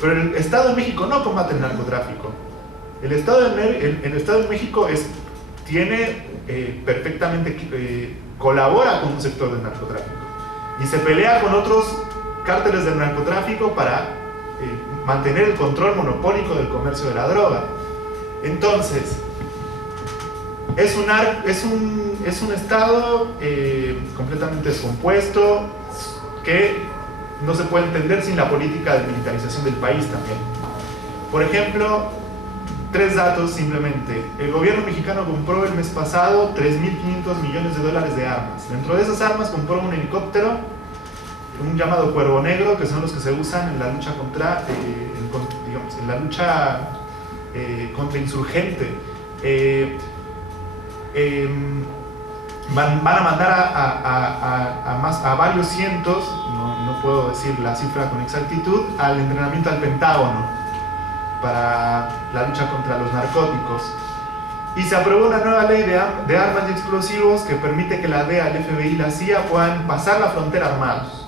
pero el Estado en México no combate el narcotráfico. El Estado en México colabora con un sector del narcotráfico y se pelea con otros cárteles del narcotráfico para mantener el control monopólico del comercio de la droga. Entonces, es un Estado completamente descompuesto, que no se puede entender sin la política de militarización del país también. Por ejemplo, 3 datos simplemente. El gobierno mexicano compró el mes pasado 3.500 millones de dólares de armas. Dentro de esas armas compró un helicóptero, un llamado Cuervo Negro, que son los que se usan en la lucha contra insurgente. Van a mandar a varios cientos, no puedo decir la cifra con exactitud, al entrenamiento al Pentágono para la lucha contra los narcóticos. Y se aprobó una nueva ley de armas y explosivos que permite que la DEA, el FBI y la CIA puedan pasar la frontera armados.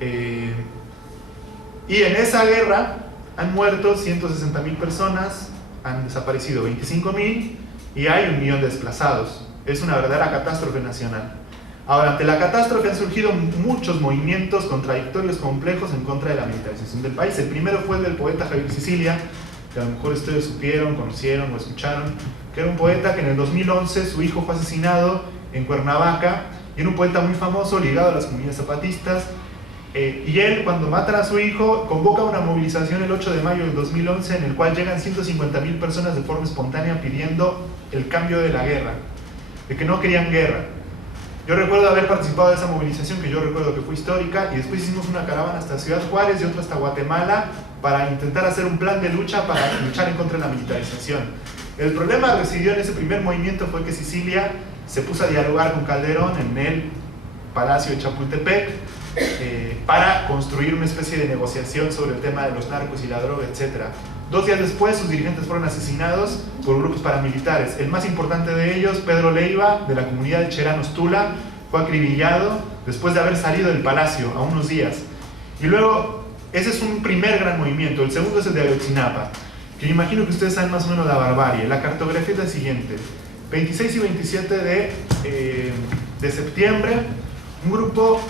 Y en esa guerra han muerto 160.000 personas, han desaparecido 25.000 y hay 1 millón de desplazados. Es una verdadera catástrofe nacional. Ahora, ante la catástrofe han surgido muchos movimientos contradictorios complejos en contra de la militarización del país. El primero fue el del poeta Javier Sicilia, que a lo mejor ustedes supieron, conocieron o escucharon, que era un poeta que en el 2011 su hijo fue asesinado en Cuernavaca, y era un poeta muy famoso ligado a las comunidades zapatistas. Y él, cuando matan a su hijo, convoca una movilización el 8 de mayo del 2011 en el cual llegan 150.000 personas de forma espontánea pidiendo el cambio de la guerra, de que no querían guerra. Yo recuerdo haber participado de esa movilización, que yo recuerdo que fue histórica, y después hicimos una caravana hasta Ciudad Juárez y otra hasta Guatemala para intentar hacer un plan de lucha para luchar en contra de la militarización. El problema residió en ese primer movimiento, fue que Sicilia se puso a dialogar con Calderón en el Palacio de Chapultepec para construir una especie de negociación sobre el tema de los narcos y la droga, etc. 2 días después, sus dirigentes fueron asesinados por grupos paramilitares. El más importante de ellos, Pedro Leiva, de la comunidad de Cheranos Tula, fue acribillado después de haber salido del palacio a unos días. Y luego, ese es un primer gran movimiento. El segundo es el de Ayotzinapa, que yo imagino que ustedes saben más o menos la barbarie. La cartografía es la siguiente: 26 y 27 de septiembre, un grupo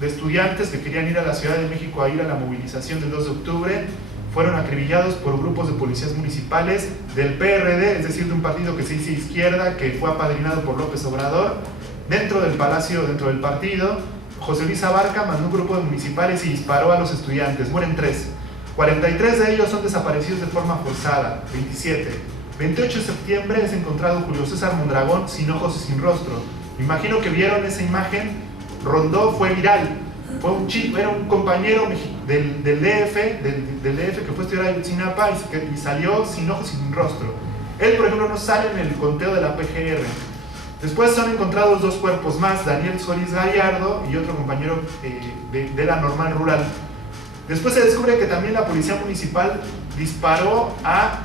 de estudiantes que querían ir a la Ciudad de México a ir a la movilización del 2 de octubre, fueron acribillados por grupos de policías municipales del PRD, es decir, de un partido que se dice izquierda, que fue apadrinado por López Obrador. Dentro del palacio, dentro del partido, José Luis Abarca mandó un grupo de municipales y disparó a los estudiantes. Mueren 3. 43 de ellos son desaparecidos de forma forzada. 27. 28 de septiembre es encontrado Julio César Mondragón sin ojos y sin rostro. Imagino que vieron esa imagen, rondó, fue viral. Fue un chico, era un compañero del DF que fue a estudiar a Ayotzinapa y salió sin ojos y sin rostro. Él, por ejemplo, no sale en el conteo de la PGR. Después son encontrados 2 cuerpos más, Daniel Solís Gallardo y otro compañero de la Normal Rural. Después se descubre que también la policía municipal disparó a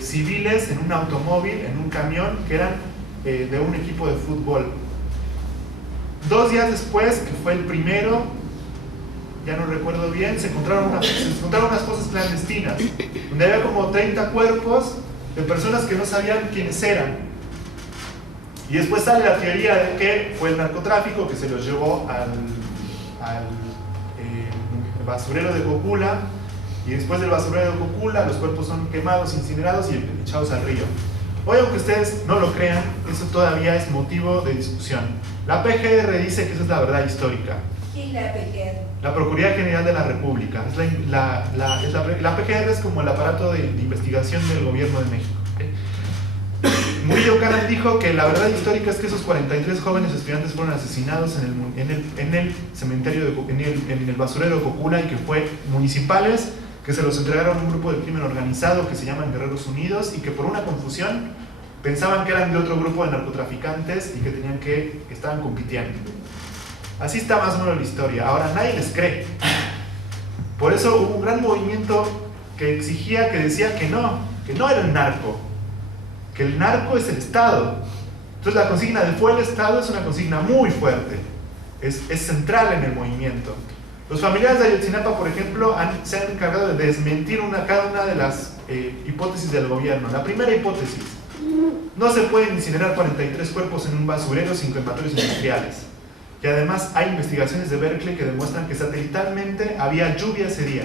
civiles en un automóvil, en un camión, que eran de un equipo de fútbol. 2 días después, que fue el primero, ya no recuerdo bien, se encontraron unas fosas clandestinas, donde había como 30 cuerpos de personas que no sabían quiénes eran. Y después sale la teoría de que fue el narcotráfico que se los llevó al basurero de Cocula, y después del basurero de Cocula los cuerpos son quemados, incinerados y echados al río. Hoy, aunque ustedes no lo crean, eso todavía es motivo de discusión. La PGR dice que esa es la verdad histórica. ¿Qué es la PGR? La Procuraduría General de la República. La PGR es como el aparato de investigación del gobierno de México. Murillo Karam dijo que la verdad histórica es que esos 43 jóvenes estudiantes fueron asesinados en el cementerio, en el basurero de Cocula, y que fue municipales, que se los entregaron a un grupo de crimen organizado que se llaman Guerreros Unidos, y que por una confusión pensaban que eran de otro grupo de narcotraficantes y que estaban compitiendo. Así está más o menos la historia. Ahora nadie les cree. Por eso hubo un gran movimiento que decía que no era el narco, que el narco es el Estado. Entonces la consigna de fue el Estado es una consigna muy fuerte, es central en el movimiento. Los familiares de Ayotzinapa, por ejemplo, se han encargado de desmentir cada una de las hipótesis del gobierno. La primera hipótesis: no se pueden incinerar 43 cuerpos en un basurero sin crematorios industriales. Y además hay investigaciones de Berkeley que demuestran que satelitalmente había lluvia ese día.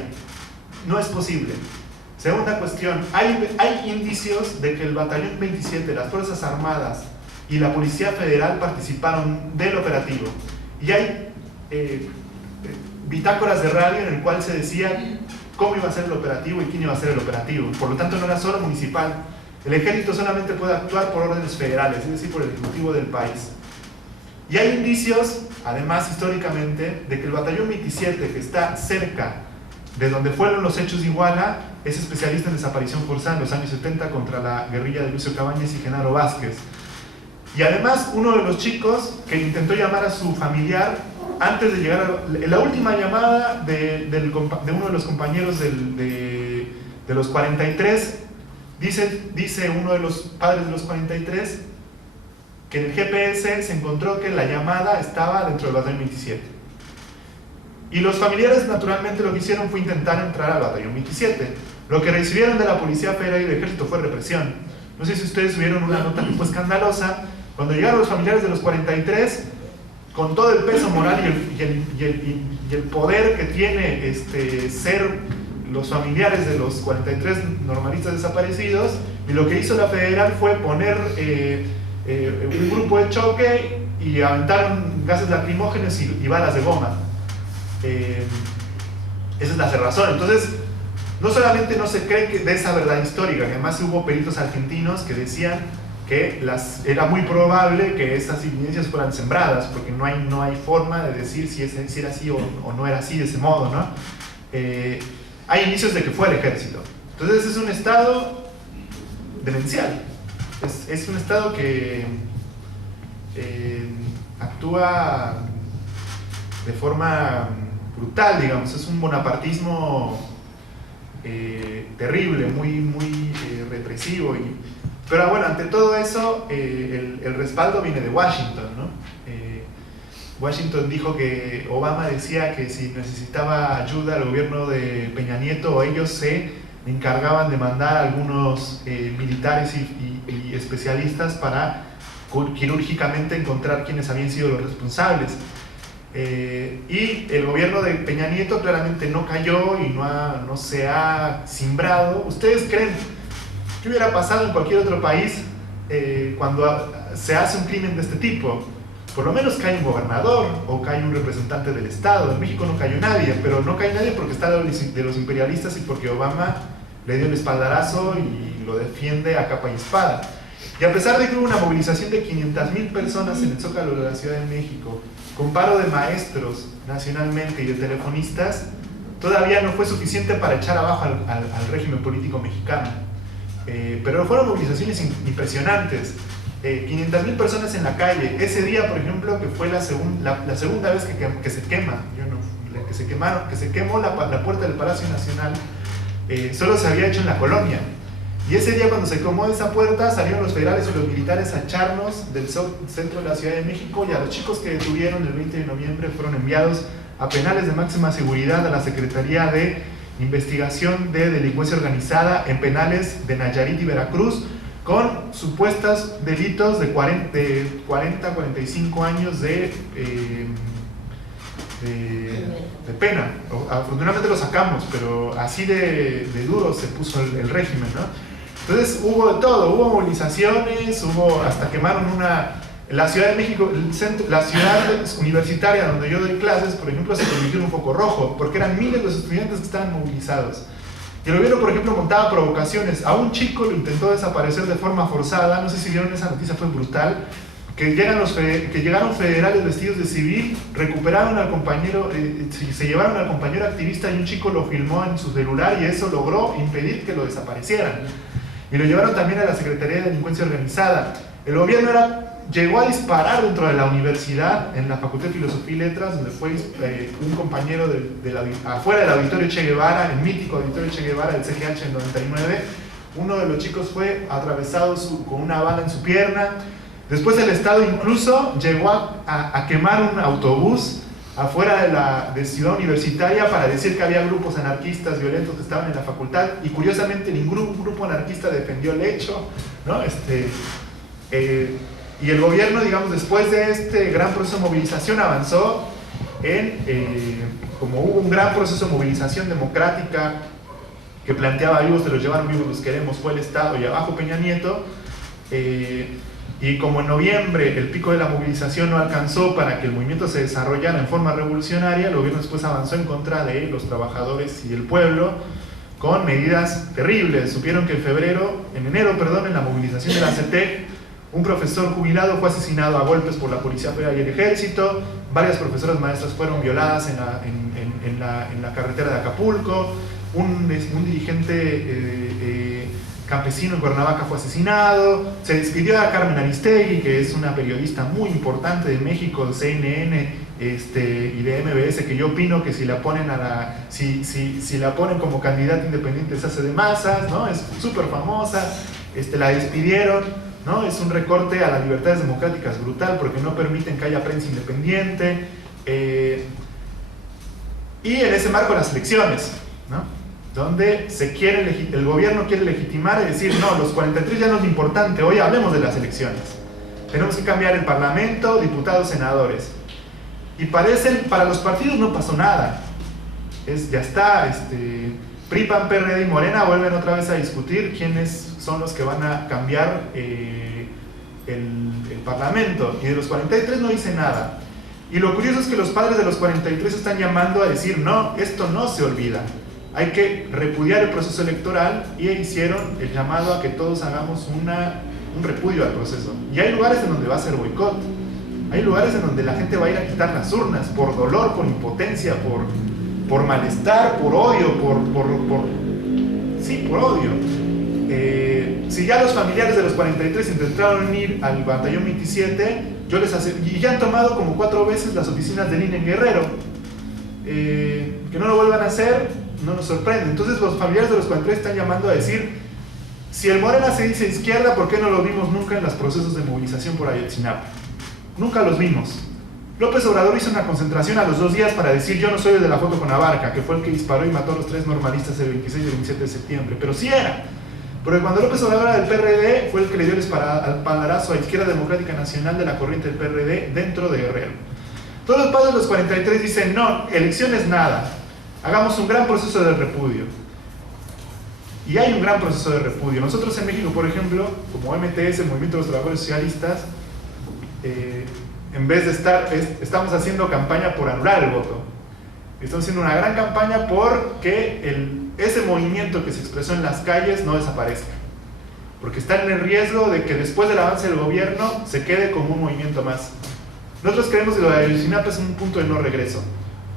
No es posible. Segunda cuestión, hay indicios de que el Batallón 27, las Fuerzas Armadas y la Policía Federal participaron del operativo. Y hay bitácoras de radio en el cual se decía cómo iba a ser el operativo y quién iba a ser el operativo. Por lo tanto, no era solo municipal. El ejército solamente puede actuar por órdenes federales, es decir, por el ejecutivo del país. Y hay indicios, además históricamente, de que el Batallón 27, que está cerca de donde fueron los hechos de Iguala, es especialista en desaparición forzada en los años 70 contra la guerrilla de Lucio Cabañas y Genaro Vázquez. Y además, uno de los chicos que intentó llamar a su familiar antes de llegar la última llamada de uno de los compañeros de los 43, dice uno de los padres de los 43 que en el GPS se encontró que la llamada estaba dentro del Batallón 27. Y los familiares, naturalmente, lo que hicieron fue intentar entrar al Batallón 27. Lo que recibieron de la Policía Federal y del Ejército fue represión. No sé si ustedes vieron una nota que fue escandalosa. Cuando llegaron los familiares de los 43, con todo el peso moral y el poder que tiene ser los familiares de los 43 normalistas desaparecidos, y lo que hizo la Federal fue poner un grupo de choque y aventaron gases lacrimógenos y balas de goma. Esa es la cerrazón. Entonces, no solamente no se cree de esa verdad histórica, que además hubo peritos argentinos que decían que era muy probable que esas evidencias fueran sembradas, porque no hay forma de decir si era así o no era así de ese modo, ¿no? Hay indicios de que fue el ejército. Entonces es un estado demencial, es un estado que actúa de forma brutal, digamos. Es un bonapartismo terrible, muy represivo. Pero bueno, ante todo eso, el respaldo viene de Washington, ¿no? Washington dijo que Obama decía que si necesitaba ayuda al gobierno de Peña Nieto, ellos se encargaban de mandar a algunos militares y especialistas para quirúrgicamente encontrar quiénes habían sido los responsables. Y el gobierno de Peña Nieto claramente no cayó y no se ha cimbrado. ¿Ustedes creen qué hubiera pasado en cualquier otro país cuando se hace un crimen de este tipo? Por lo menos cae un gobernador o cae un representante del Estado. En México no cayó nadie, pero no cae nadie porque está de los imperialistas y porque Obama le dio el espaldarazo y lo defiende a capa y espada. Y a pesar de que hubo una movilización de 500,000 personas en el Zócalo de la Ciudad de México, con paro de maestros nacionalmente y de telefonistas, todavía no fue suficiente para echar abajo al régimen político mexicano. Pero fueron movilizaciones impresionantes. 500.000 personas en la calle. Ese día, por ejemplo, que fue la segunda vez que se quema, que se quemó la puerta del Palacio Nacional, solo se había hecho en la colonia. Y ese día, cuando se quemó esa puerta, salieron los federales y los militares a echarnos del centro de la Ciudad de México, y a los chicos que detuvieron el 20 de noviembre fueron enviados a penales de máxima seguridad a la Secretaría de Investigación de Delincuencia Organizada en penales de Nayarit y Veracruz, con supuestos delitos de 40 a 45 años de pena. Afortunadamente lo sacamos, pero así de duro se puso el régimen, ¿no? Entonces hubo de todo, hubo movilizaciones, hasta quemaron la Ciudad de México, la ciudad universitaria donde yo doy clases, por ejemplo, se convirtió en un foco rojo, porque eran miles los estudiantes que estaban movilizados. Y el gobierno, por ejemplo, montaba provocaciones. A un chico lo intentó desaparecer de forma forzada, no sé si vieron esa noticia, fue brutal, que llegaron federales vestidos de civil, recuperaron al compañero, se llevaron al compañero activista, y un chico lo filmó en su celular, y eso logró impedir que lo desaparecieran. Y lo llevaron también a la Secretaría de Delincuencia Organizada. El gobierno llegó a disparar dentro de la universidad, en la Facultad de Filosofía y Letras, donde fue un compañero afuera del Auditorio Che Guevara, el mítico Auditorio Che Guevara del CGH en 99. Uno de los chicos fue atravesado con una bala en su pierna. Después el Estado incluso llegó a quemar un autobús afuera de Ciudad Universitaria para decir que había grupos anarquistas violentos que estaban en la facultad, y curiosamente ningún grupo anarquista defendió el hecho, ¿no? Y el gobierno, digamos, después de este gran proceso de movilización, avanzó como hubo un gran proceso de movilización democrática que planteaba vivos te los llevaron, vivos los queremos, fue el Estado, y abajo Peña Nieto, y como en noviembre el pico de la movilización no alcanzó para que el movimiento se desarrollara en forma revolucionaria, el gobierno después avanzó en contra de los trabajadores y el pueblo con medidas terribles. Supieron que en enero, en la movilización de la CETEC, un profesor jubilado fue asesinado a golpes por la Policía Federal y el Ejército, varias profesoras maestras fueron violadas en la carretera de Acapulco, un dirigente campesino en Cuernavaca fue asesinado, se despidió a Carmen Aristegui, que es una periodista muy importante de México, de CNN y de MBS, que yo opino que si la ponen si la ponen como candidata independiente se hace de masas, ¿no? Es súper famosa, la despidieron, ¿no? Es un recorte a las libertades democráticas brutal, porque no permiten que haya prensa independiente, y en ese marco las elecciones, ¿no? Donde el gobierno quiere legitimar y decir, no, los 43 ya no es lo importante, hoy hablemos de las elecciones. Tenemos que cambiar el parlamento, diputados, senadores. Y para los partidos no pasó nada. Ya está, PRI, PAN, PRD y Morena vuelven otra vez a discutir quiénes son los que van a cambiar el parlamento. Y de los 43 no dice nada. Y lo curioso es que los padres de los 43 están llamando a decir, no, esto no se olvida. Hay que repudiar el proceso electoral, y hicieron el llamado a que todos hagamos un repudio al proceso. Y hay lugares en donde va a ser boicot, hay lugares en donde la gente va a ir a quitar las urnas por dolor, por impotencia, por malestar, por odio, por odio. Si ya los familiares de los 43 intentaron ir al batallón 27, y ya han tomado como 4 veces las oficinas del INE en Guerrero, que no lo vuelvan a hacer no nos sorprende. Entonces los familiares de los 43 están llamando a decir, si el Morena se dice izquierda, ¿por qué no lo vimos nunca en los procesos de movilización por Ayotzinapa? Nunca los vimos. López Obrador hizo una concentración a los 2 días para decir, yo no soy el de la foto con Abarca, que fue el que disparó y mató a los 3 normalistas el 26 y el 27 de septiembre, pero sí era. Porque cuando López Obrador era del PRD, fue el que le dio el espaldarazo a Izquierda Democrática Nacional de la corriente del PRD dentro de Guerrero. Todos los padres de los 43 dicen, no, elecciones nada, hagamos un gran proceso de repudio. Y hay un gran proceso de repudio. Nosotros en México, por ejemplo, como MTS, el Movimiento de los Trabajadores Socialistas, en vez de estamos haciendo campaña por anular el voto. Estamos haciendo una gran campaña por que ese movimiento que se expresó en las calles no desaparezca. Porque está en el riesgo de que después del avance del gobierno se quede como un movimiento más. Nosotros creemos que lo de Ayotzinapa es un punto de no regreso.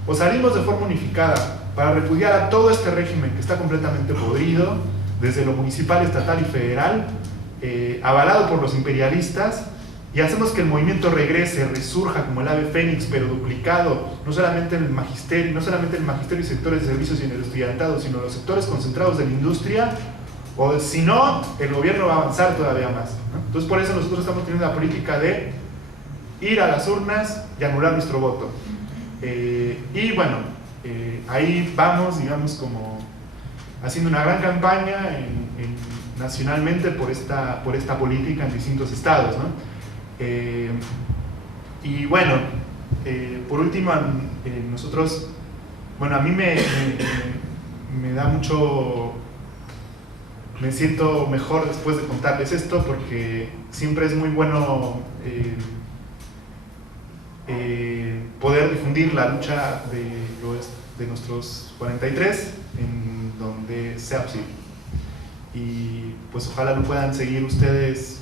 O salimos de forma unificada para repudiar a todo este régimen que está completamente podrido, desde lo municipal, estatal y federal, avalado por los imperialistas, y hacemos que el movimiento regrese, resurja como el ave fénix, pero duplicado, no solamente en el magisterio, y sectores de servicios y en el estudiantado, sino los sectores concentrados de la industria, o si no, el gobierno va a avanzar todavía más, ¿no? Entonces por eso nosotros estamos teniendo la política de ir a las urnas y anular nuestro voto. Y bueno, ahí vamos, digamos, como haciendo una gran campaña nacionalmente por esta política en distintos estados, ¿no? Y bueno, por último, nosotros, bueno, a mí me da mucho, me siento mejor después de contarles esto, porque siempre es muy bueno poder difundir la lucha de nuestros 43 en donde sea posible. Y pues ojalá lo puedan seguir ustedes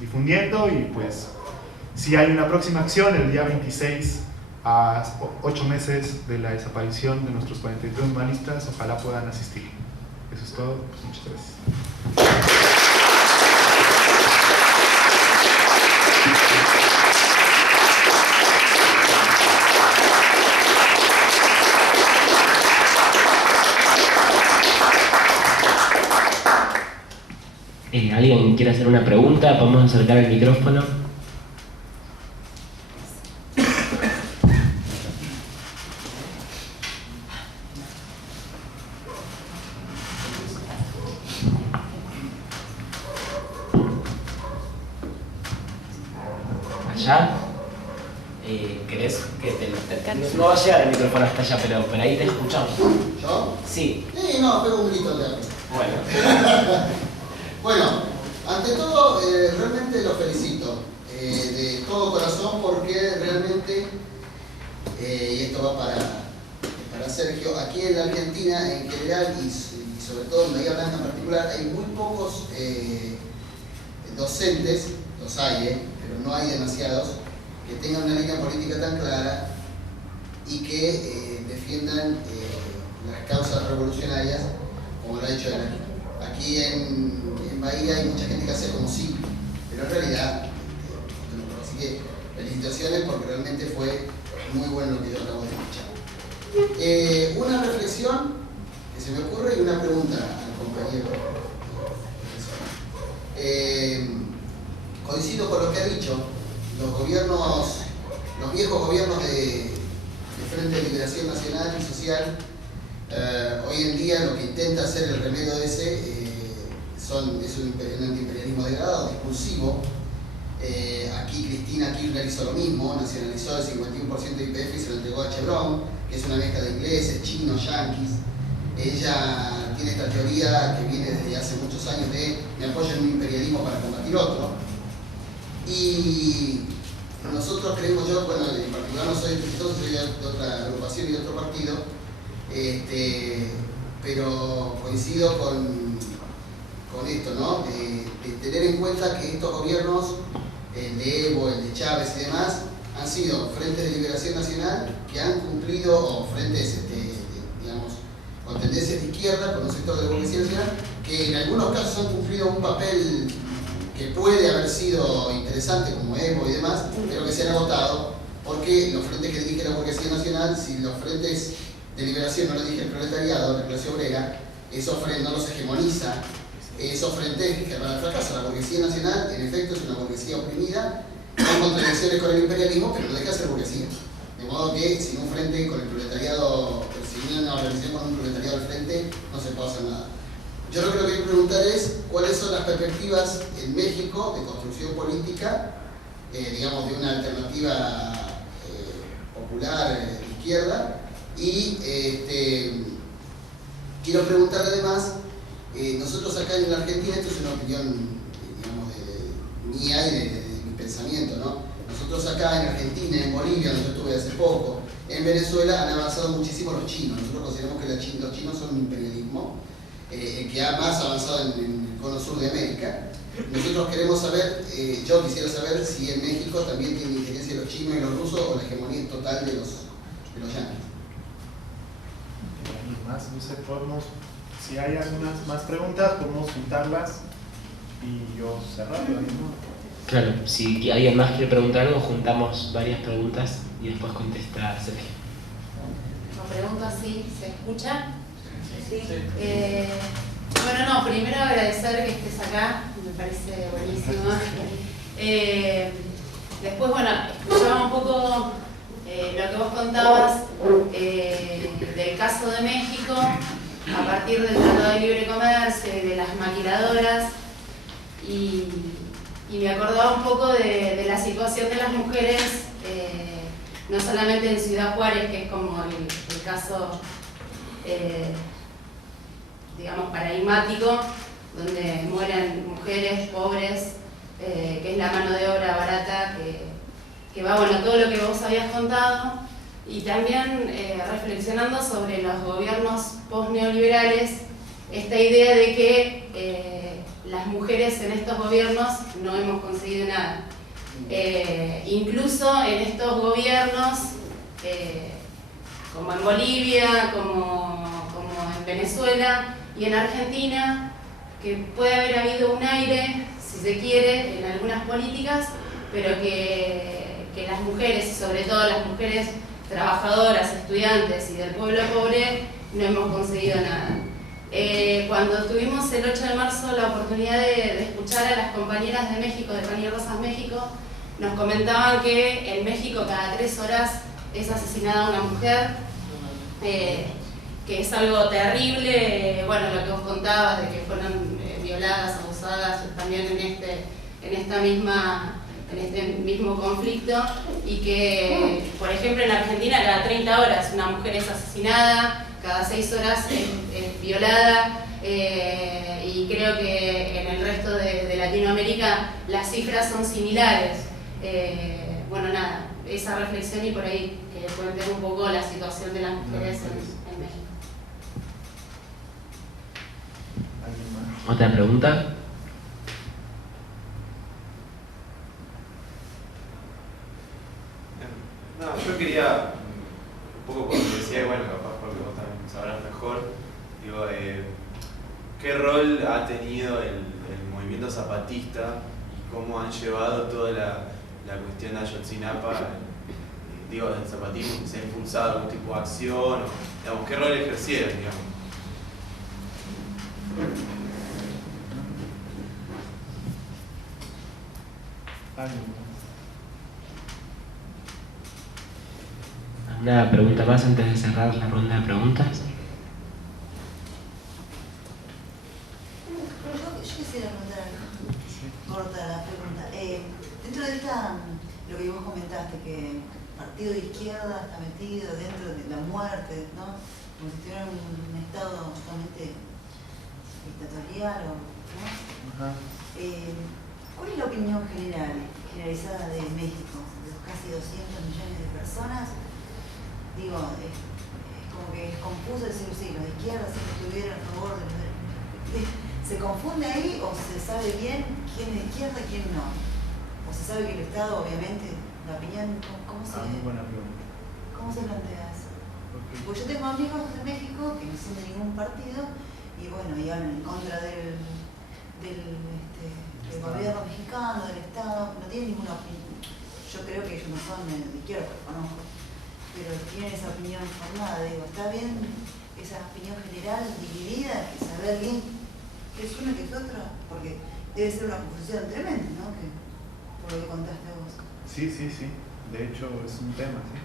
difundiendo, y pues si hay una próxima acción el día 26 a 8 meses de la desaparición de nuestros 43 humanistas, ojalá puedan asistir. Eso es todo, pues muchas gracias. ¿Alguien quiere hacer una pregunta? Vamos a acercar el micrófono. ¿Allá? ¿Querés que no va a llegar el micrófono hasta allá, pero por ahí te escuchamos? ¿Yo? Sí. Sí, no, pego un grito de aquí. Bueno. Bueno, ante todo, realmente lo felicito de todo corazón, porque realmente, y esto va para Sergio, aquí en la Argentina en general y sobre todo en Bahía Blanca en particular, hay muy pocos docentes, los hay, pero no hay demasiados, que tengan una línea política tan clara y que defiendan las causas revolucionarias como lo ha hecho él. Aquí en Bahía hay mucha gente que hace como sí, pero en realidad no. Así que felicitaciones, porque realmente fue muy bueno lo que yo acabo de escuchar. Una reflexión que se me ocurre y una pregunta al compañero. Coincido con lo que ha dicho. Los viejos gobiernos de Frente de Liberación Nacional y Social, hoy en día lo que intenta hacer el remedio de ese es un antiimperialismo degradado, discursivo. Aquí Cristina Kirchner hizo lo mismo, nacionalizó el 51% de YPF y se lo entregó a Chevron, que es una mezcla de ingleses, chinos, yanquis. Ella tiene esta teoría que viene desde hace muchos años de me apoyo en un imperialismo para combatir otro. Y nosotros creemos, yo, bueno, en particular no soy de otra agrupación y de otro partido, pero coincido con esto, ¿no? De tener en cuenta que estos gobiernos, el de Evo, el de Chávez y demás, han sido frentes de liberación nacional que han cumplido, o frentes, digamos, con tendencias de izquierda, con un sector de la burguesía nacional, que en algunos casos han cumplido un papel que puede haber sido interesante, como Evo y demás, pero que se han agotado, porque los frentes que dirige la burguesía nacional, si los frentes de liberación no lo dirige el proletariado, la clase obrera, esos frentes no los hegemoniza. Esos frentes que van al fracaso. La burguesía nacional, en efecto, es una burguesía oprimida, con contradicciones con el imperialismo, pero no deja de ser burguesía. De modo que sin un frente con el proletariado, sin una organización con un proletariado al frente, no se puede hacer nada. Yo lo que quiero preguntar es cuáles son las perspectivas en México de construcción política, digamos, de una alternativa popular de izquierda, y quiero preguntar además, nosotros acá en la Argentina, esto es una opinión, digamos, mía y de mi pensamiento, ¿no? Nosotros acá en Argentina, en Bolivia, donde yo estuve hace poco, en Venezuela han avanzado muchísimo los chinos. Nosotros consideramos que los chinos son un imperialismo, el que ha más avanzado en el cono sur de América. Nosotros queremos saber, yo quisiera saber si en México también tiene injerencia los chinos y los rusos, o la hegemonía total de los yanquis. Más, no sé, si hay algunas más preguntas, podemos juntarlas y yo cerrar lo mismo. Claro, si alguien más quiere preguntar algo, juntamos varias preguntas y después contesta Sergio. Lo pregunto así, ¿se escucha? Sí. Bueno, no, primero agradecer que estés acá, me parece buenísimo. Después, bueno, escuchaba un poco lo que vos contabas del caso de México, a partir del Tratado de Libre Comercio y de las maquiladoras, y me acordaba un poco de la situación de las mujeres, no solamente en Ciudad Juárez, que es como el caso, digamos, paradigmático, donde mueren mujeres pobres, que es la mano de obra barata, que va, bueno, todo lo que vos habías contado, y también reflexionando sobre los gobiernos post-neoliberales, esta idea de que las mujeres en estos gobiernos no hemos conseguido nada. Incluso en estos gobiernos, como en Bolivia, como en Venezuela y en Argentina, que puede haber habido un aire, si se quiere, en algunas políticas, pero que las mujeres, y sobre todo las mujeres trabajadoras, estudiantes y del pueblo pobre, no hemos conseguido nada. Cuando tuvimos el 8 de marzo la oportunidad de escuchar a las compañeras de México, de Pan y Rosas México, nos comentaban que en México cada 3 horas es asesinada una mujer, que es algo terrible, bueno, lo que vos contabas de que fueron violadas, abusadas también en este mismo conflicto, y que, por ejemplo, en Argentina cada 30 horas una mujer es asesinada, cada 6 horas es violada, y creo que en el resto de Latinoamérica las cifras son similares. Bueno, nada, esa reflexión, y por ahí que cuenten un poco la situación de las mujeres en México. ¿Otra pregunta? No, yo quería, un poco por lo que decía, bueno, capaz porque vos también sabrás mejor, digo, ¿qué rol ha tenido el movimiento zapatista y cómo han llevado toda la cuestión de Ayotzinapa, digo, del zapatismo, que se ha impulsado algún tipo de acción, o, digamos, qué rol ejercieron, digamos? ¿Una pregunta más antes de cerrar la ronda de preguntas? Yo quisiera preguntar algo. Corta la pregunta. Dentro de lo que vos comentaste, que el partido de izquierda está metido dentro de la muerte, ¿no? Como si estuviera en un estado totalmente dictatorial, ¿no? ¿Cuál es la opinión generalizada de México, de los casi 200 millones de personas? Digo, es como que es confuso decir, sí, los de izquierda siempre estuvieron a favor de los de... ¿Se confunde ahí o se sabe bien quién es de izquierda y quién no? ¿O se sabe que el Estado, obviamente, la opinión, ¿cómo se, muy buena pregunta. ¿Cómo se plantea eso? Porque yo tengo amigos de México que no son de ningún partido y bueno, y hablan en contra del gobierno mexicano, del Estado, no tienen ninguna opinión. Yo creo que ellos no son de izquierda, porque conozco, pero tienen esa opinión formada. Digo, ¿está bien esa opinión general dividida, que saber bien qué es uno y qué es otro? Porque debe ser una confusión tremenda, ¿no? Que, por lo que contaste vos. Sí. De hecho, es un tema, ¿sí?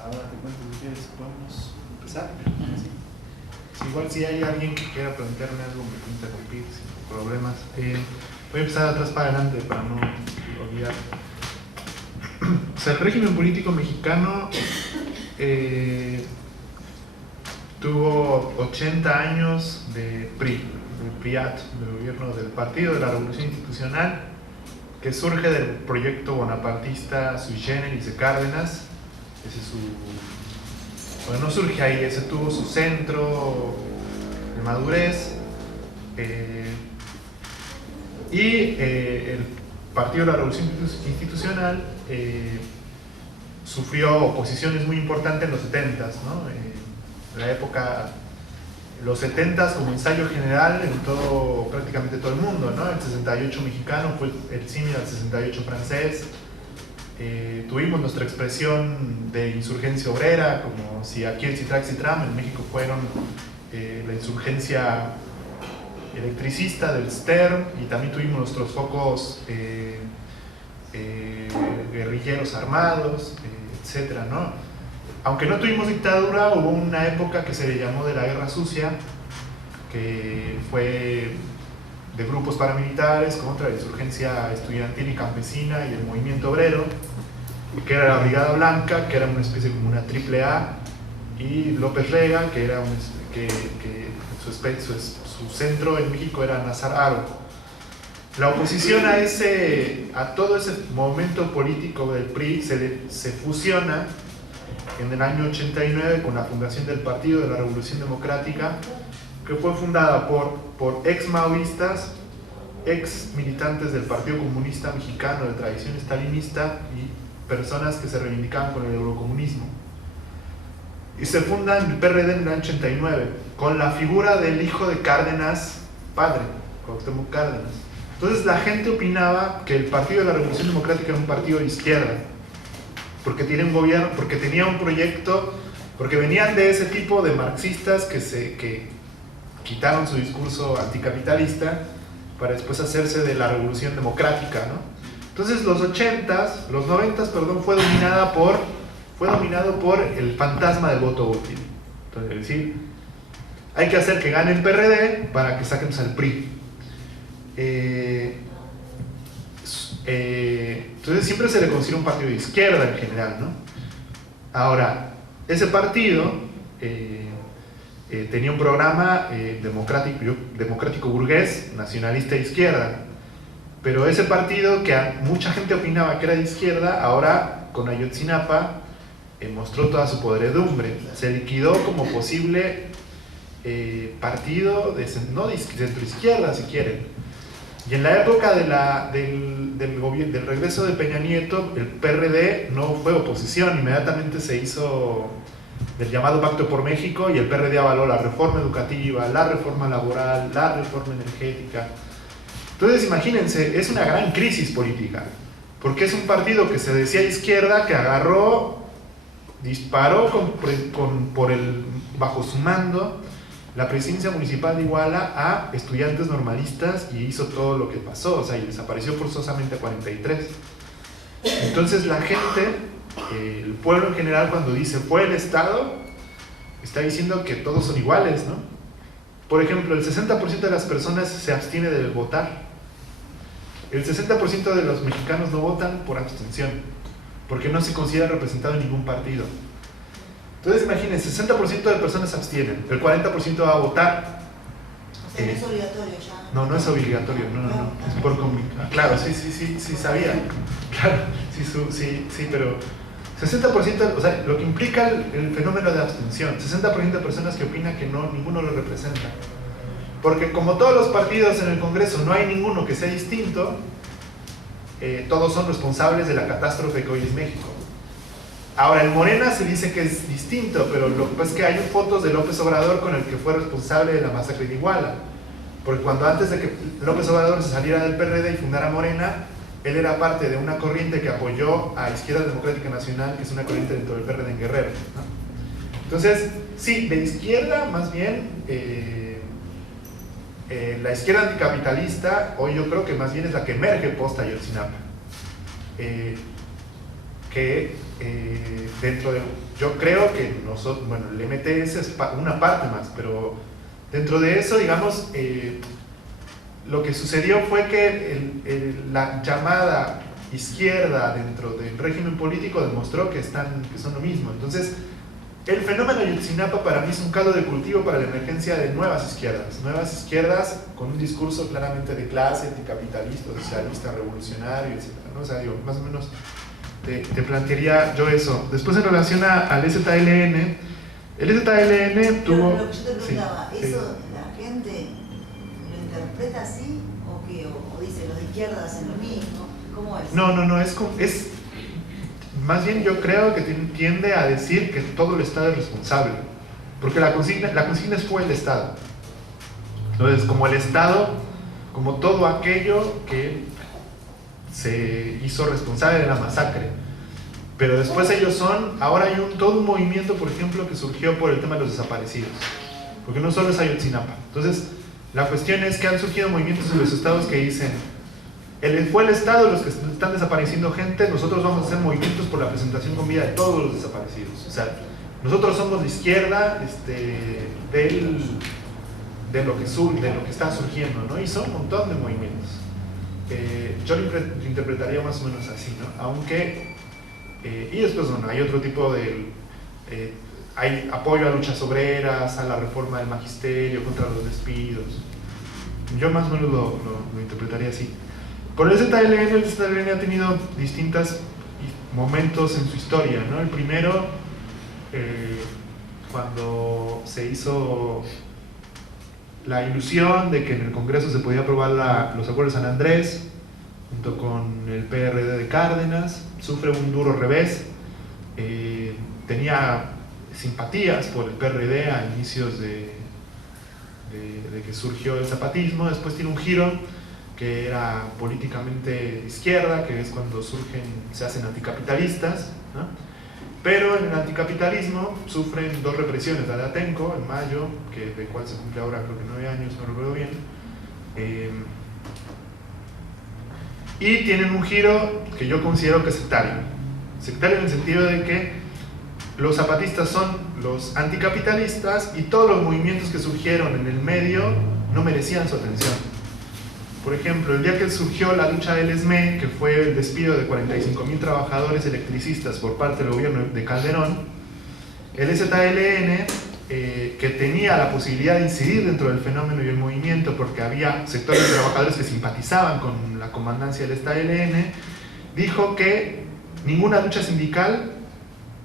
Ahora te cuento si quieres, podemos empezar. ¿Sí? Igual si hay alguien que quiera preguntarme algo, me puede interrumpir sin problemas. Voy a empezar de atrás para adelante para no olvidar. O sea, el régimen político mexicano tuvo 80 años de PRI, del PRIAT, del gobierno del Partido de la Revolución Institucional, que surge del proyecto bonapartista sui generis de Cárdenas. Ese es su... Bueno, no surge ahí, ese tuvo su centro de madurez. El Partido de la Revolución Institucional sufrió oposiciones muy importantes en los 70s, ¿no? En la época los 70s como ensayo general en prácticamente todo el mundo, ¿no? El 68 mexicano fue el símil al 68 francés. Tuvimos nuestra expresión de insurgencia obrera, como si aquí el Citrax y Tram, en México fueron la insurgencia electricista del Stern, y también tuvimos nuestros focos guerrilleros armados, etcétera, ¿no? Aunque no tuvimos dictadura, hubo una época que se le llamó de la Guerra Sucia, que fue de grupos paramilitares contra la insurgencia estudiantil y campesina y el movimiento obrero, que era la Brigada Blanca, que era una especie como una AAA, y López Rega, que era su centro en México era Nazar Haro. La oposición a todo ese momento político del PRI se fusiona en el año 89 con la fundación del Partido de la Revolución Democrática, que fue fundada por ex maoístas, ex militantes del Partido Comunista Mexicano de tradición stalinista y personas que se reivindicaban con el eurocomunismo. Y se funda el PRD en el año 89 con la figura del hijo de Cárdenas, padre, Cuauhtémoc Cárdenas. Entonces la gente opinaba que el Partido de la Revolución Democrática era un partido de izquierda, porque tiene un gobierno, porque tenía un proyecto, porque venían de ese tipo de marxistas que quitaron su discurso anticapitalista para después hacerse de la Revolución Democrática, ¿no? Entonces los 90s, perdón, fue dominado por el fantasma del voto útil. Entonces, es decir, hay que hacer que gane el PRD para que saquemos al PRI. Entonces siempre se le considera un partido de izquierda en general, ¿no? Ahora, ese partido tenía un programa democrático burgués, nacionalista de izquierda, pero ese partido que mucha gente opinaba que era de izquierda, ahora con Ayotzinapa mostró toda su podredumbre. Se liquidó como posible partido de centro-izquierda, si quieren. Y en la época del regreso de Peña Nieto, el PRD no fue oposición, inmediatamente se hizo del llamado Pacto por México, y el PRD avaló la reforma educativa, la reforma laboral, la reforma energética. Entonces imagínense, es una gran crisis política, porque es un partido que se decía izquierda, que agarró, disparó bajo su mando la presidencia municipal de Iguala a estudiantes normalistas, y hizo todo lo que pasó, o sea, y desapareció forzosamente a 43. Entonces la gente, el pueblo en general, cuando dice fue el Estado, está diciendo que todos son iguales, ¿no? Por ejemplo, el 60% de las personas se abstiene de votar. El 60% de los mexicanos no votan por abstención, porque no se considera representado en ningún partido. Entonces imagínense, 60% de personas se abstienen, el 40% va a votar. O sea, no es obligatorio ya. No, no es obligatorio, no. Es por convicción. Claro, sí, sabía. Claro, sí, pero 60%, o sea, lo que implica el fenómeno de abstención, 60% de personas que opinan que ninguno lo representa. Porque como todos los partidos en el Congreso no hay ninguno que sea distinto, todos son responsables de la catástrofe que hoy es México. Ahora, en Morena se dice que es distinto, pero lo que pasa es que hay fotos de López Obrador con el que fue responsable de la masacre de Iguala. Porque antes de que López Obrador se saliera del PRD y fundara Morena, él era parte de una corriente que apoyó a Izquierda Democrática Nacional, que es una corriente dentro del PRD en Guerrero, ¿no? Entonces, sí, de izquierda, más bien, la izquierda anticapitalista, hoy yo creo que más bien es la que emerge post Ayotzinapa. Yo creo que el MTS es una parte más, pero dentro de eso, digamos, lo que sucedió fue que la llamada izquierda dentro del régimen político demostró que son lo mismo. Entonces, el fenómeno de Ayotzinapa para mí es un caldo de cultivo para la emergencia de nuevas izquierdas con un discurso claramente de clase, anticapitalista, socialista, revolucionario, etc., ¿no? O sea, digo, más o menos te plantearía yo eso. Después, en relación al EZLN, el EZLN tuvo... Lo que yo te preguntaba, ¿eso la gente lo interpreta así o qué? ¿O dice los de izquierda hacen lo mismo? ¿Cómo es? No, es más bien yo creo que tiende a decir que todo el Estado es responsable. porque la consigna fue el Estado. Entonces, como el Estado, como todo aquello que se hizo responsable de la masacre. Pero después ellos ahora hay todo un movimiento, por ejemplo, que surgió por el tema de los desaparecidos. Porque no solo es Ayotzinapa. Entonces, la cuestión es que han surgido movimientos en los estados que dicen, fue el Estado los que están desapareciendo gente, nosotros vamos a hacer movimientos por la presentación con vida de todos los desaparecidos. O sea, nosotros somos la izquierda de lo que está surgiendo, ¿no? Y son un montón de movimientos. Yo lo interpretaría más o menos así, ¿no? Aunque, y después, bueno, hay otro tipo de... hay apoyo a luchas obreras, a la reforma del magisterio, contra los despidos. Yo más o menos lo interpretaría así. Con el ZLN ha tenido distintos momentos en su historia, ¿no? El primero, cuando se hizo la ilusión de que en el Congreso se podía aprobar los acuerdos de San Andrés, junto con el PRD de Cárdenas, sufre un duro revés. Tenía simpatías por el PRD a inicios de que surgió el zapatismo, después tiene un giro que era políticamente de izquierda, que es cuando se hacen anticapitalistas, ¿no? Pero en el anticapitalismo sufren dos represiones, la de Atenco en mayo, de cual se cumple ahora creo que 9 años, no recuerdo bien, y tienen un giro que yo considero que es sectario en el sentido de que los zapatistas son los anticapitalistas y todos los movimientos que surgieron en el medio no merecían su atención. Por ejemplo, el día que surgió la lucha del ESME, que fue el despido de 45,000 trabajadores electricistas por parte del gobierno de Calderón, el ZLN, que tenía la posibilidad de incidir dentro del fenómeno y el movimiento, porque había sectores de trabajadores que simpatizaban con la comandancia del ZLN, dijo que ninguna lucha sindical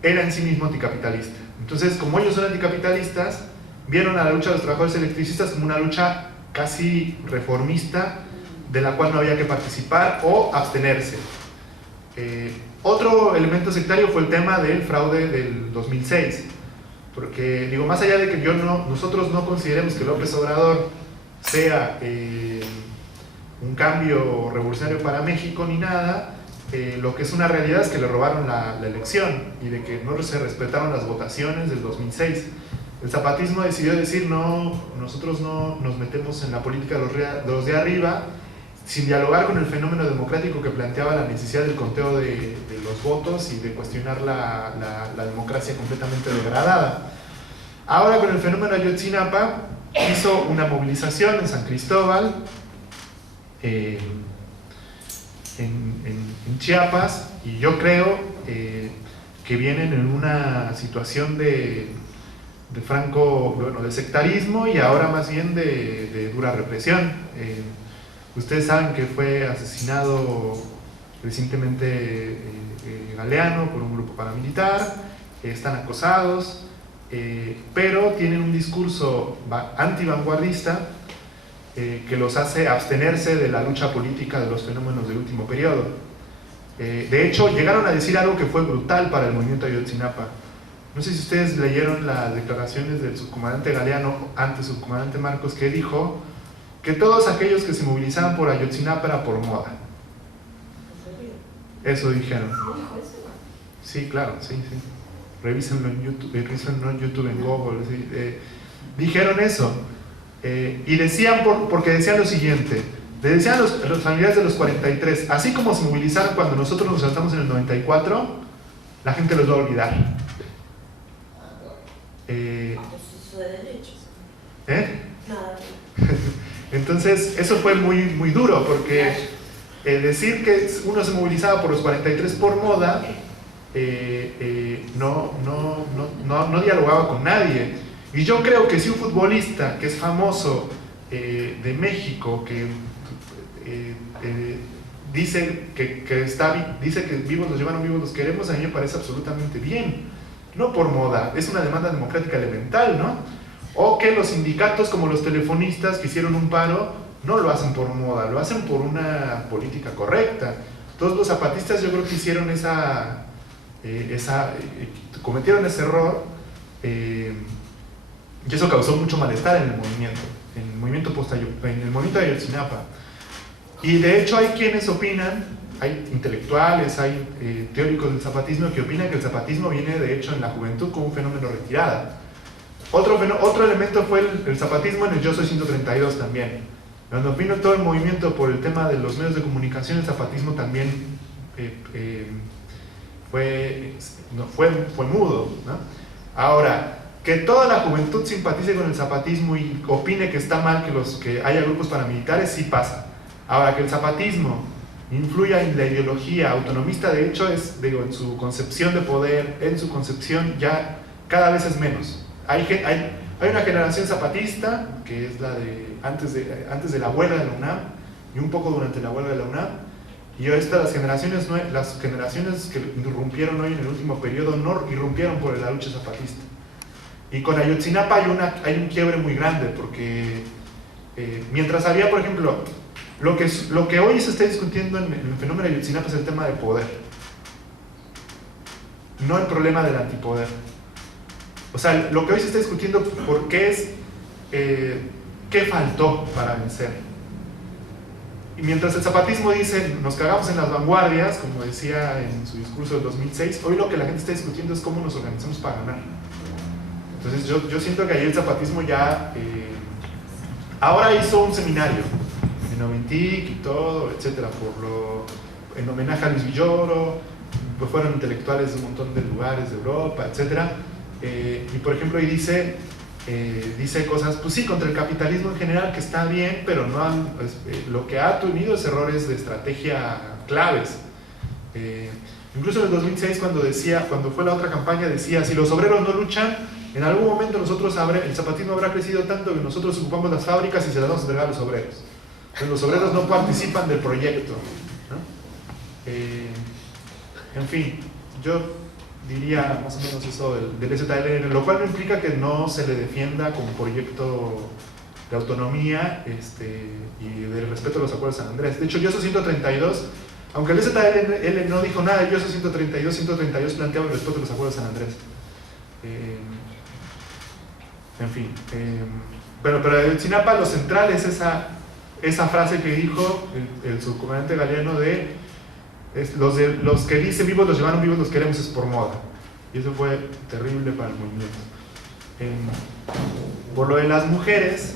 era en sí mismo anticapitalista. Entonces, como ellos son anticapitalistas, vieron a la lucha de los trabajadores electricistas como una lucha casi reformista, de la cual no había que participar o abstenerse. Otro elemento sectario fue el tema del fraude del 2006, porque digo, más allá de que nosotros no consideremos que López Obrador sea un cambio revolucionario para México ni nada, lo que es una realidad es que le robaron la elección y de que no se respetaron las votaciones del 2006. El zapatismo decidió decir, no, nosotros no nos metemos en la política de los de arriba, sin dialogar con el fenómeno democrático que planteaba la necesidad del conteo de los votos y de cuestionar la democracia completamente degradada. Ahora, con el fenómeno Ayotzinapa, hizo una movilización en San Cristóbal, en Chiapas, y yo creo que vienen en una situación de sectarismo y ahora más bien de dura represión. Ustedes saben que fue asesinado recientemente Galeano por un grupo paramilitar, están acosados, pero tienen un discurso anti-vanguardista que los hace abstenerse de la lucha política de los fenómenos del último periodo. De hecho, llegaron a decir algo que fue brutal para el movimiento Ayotzinapa. No sé si ustedes leyeron las declaraciones del subcomandante Galeano ante subcomandante Marcos, que dijo que todos aquellos que se movilizaban por Ayotzinapa era por moda. Eso dijeron. Sí, claro, sí. Revísenlo en YouTube, en Google. Sí. Dijeron eso. Y decían, porque decían lo siguiente, le decían a los familiares de los 43, así como se movilizaron cuando nosotros nos saltamos en el 94, la gente los va a olvidar. Eso de derechos. Nada. Entonces, eso fue muy duro, porque decir que uno se movilizaba por los 43 por moda, no dialogaba con nadie. Y yo creo que si un futbolista que es famoso de México, que dice que vivos los llevaron, vivos los queremos, a mí me parece absolutamente bien. No por moda, es una demanda democrática elemental, ¿no? O que los sindicatos como los telefonistas que hicieron un paro no lo hacen por moda, lo hacen por una política correcta. Todos los zapatistas yo creo que hicieron cometieron ese error Y eso causó mucho malestar en el movimiento en el movimiento de Ayotzinapa. Y de hecho hay quienes opinan, hay intelectuales, hay teóricos del zapatismo que opinan que el zapatismo viene de hecho en la juventud como un fenómeno retirada. Otro elemento fue el zapatismo en el Yo Soy 132 también. Cuando opino todo el movimiento por el tema de los medios de comunicación, el zapatismo también fue mudo, ¿no? Ahora, que toda la juventud simpatice con el zapatismo y opine que está mal que haya grupos paramilitares, sí pasa. Ahora, que el zapatismo influya en la ideología autonomista, de hecho, en su concepción de poder, en su concepción ya cada vez es menos. Hay una generación zapatista, que es la de antes de la huelga de la UNAM, y un poco durante la huelga de la UNAM, y las generaciones que irrumpieron hoy en el último periodo no irrumpieron por la lucha zapatista. Y con Ayotzinapa hay un quiebre muy grande, porque mientras había, por ejemplo, lo que hoy se está discutiendo en el fenómeno de Ayotzinapa es el tema del poder, no el problema del antipoder. O sea, lo que hoy se está discutiendo por qué es qué faltó para vencer. Y mientras el zapatismo dice nos cagamos en las vanguardias, como decía en su discurso del 2006, hoy lo que la gente está discutiendo es cómo nos organizamos para ganar. Entonces yo siento que ahí el zapatismo ya ahora hizo un seminario en Oventic y todo, etcétera, en homenaje a Luis Villoro, pues fueron intelectuales de un montón de lugares de Europa, etcétera. Y por ejemplo ahí dice cosas, pues sí, contra el capitalismo en general, que está bien, pero no lo que ha tenido es errores de estrategia claves. Incluso en el 2006 cuando fue la otra campaña decía, si los obreros no luchan, en algún momento el zapatismo habrá crecido tanto que nosotros ocupamos las fábricas y se las vamos a entregar a los obreros. Entonces los obreros no participan del proyecto, ¿no? En fin, yo diría más o menos eso del ZLN, lo cual no implica que no se le defienda como proyecto de autonomía y de respeto a los acuerdos de San Andrés. De hecho, Yo Soy 132, aunque el ZLN no dijo nada de Yo Soy 132 planteaba el respeto a los acuerdos de San Andrés. En fin, pero de Ayotzinapa lo central es esa frase que dijo el subcomandante Galeano de los que dicen vivos los llevaron vivos, los queremos es por moda. Y eso fue terrible para el movimiento. Por lo de las mujeres,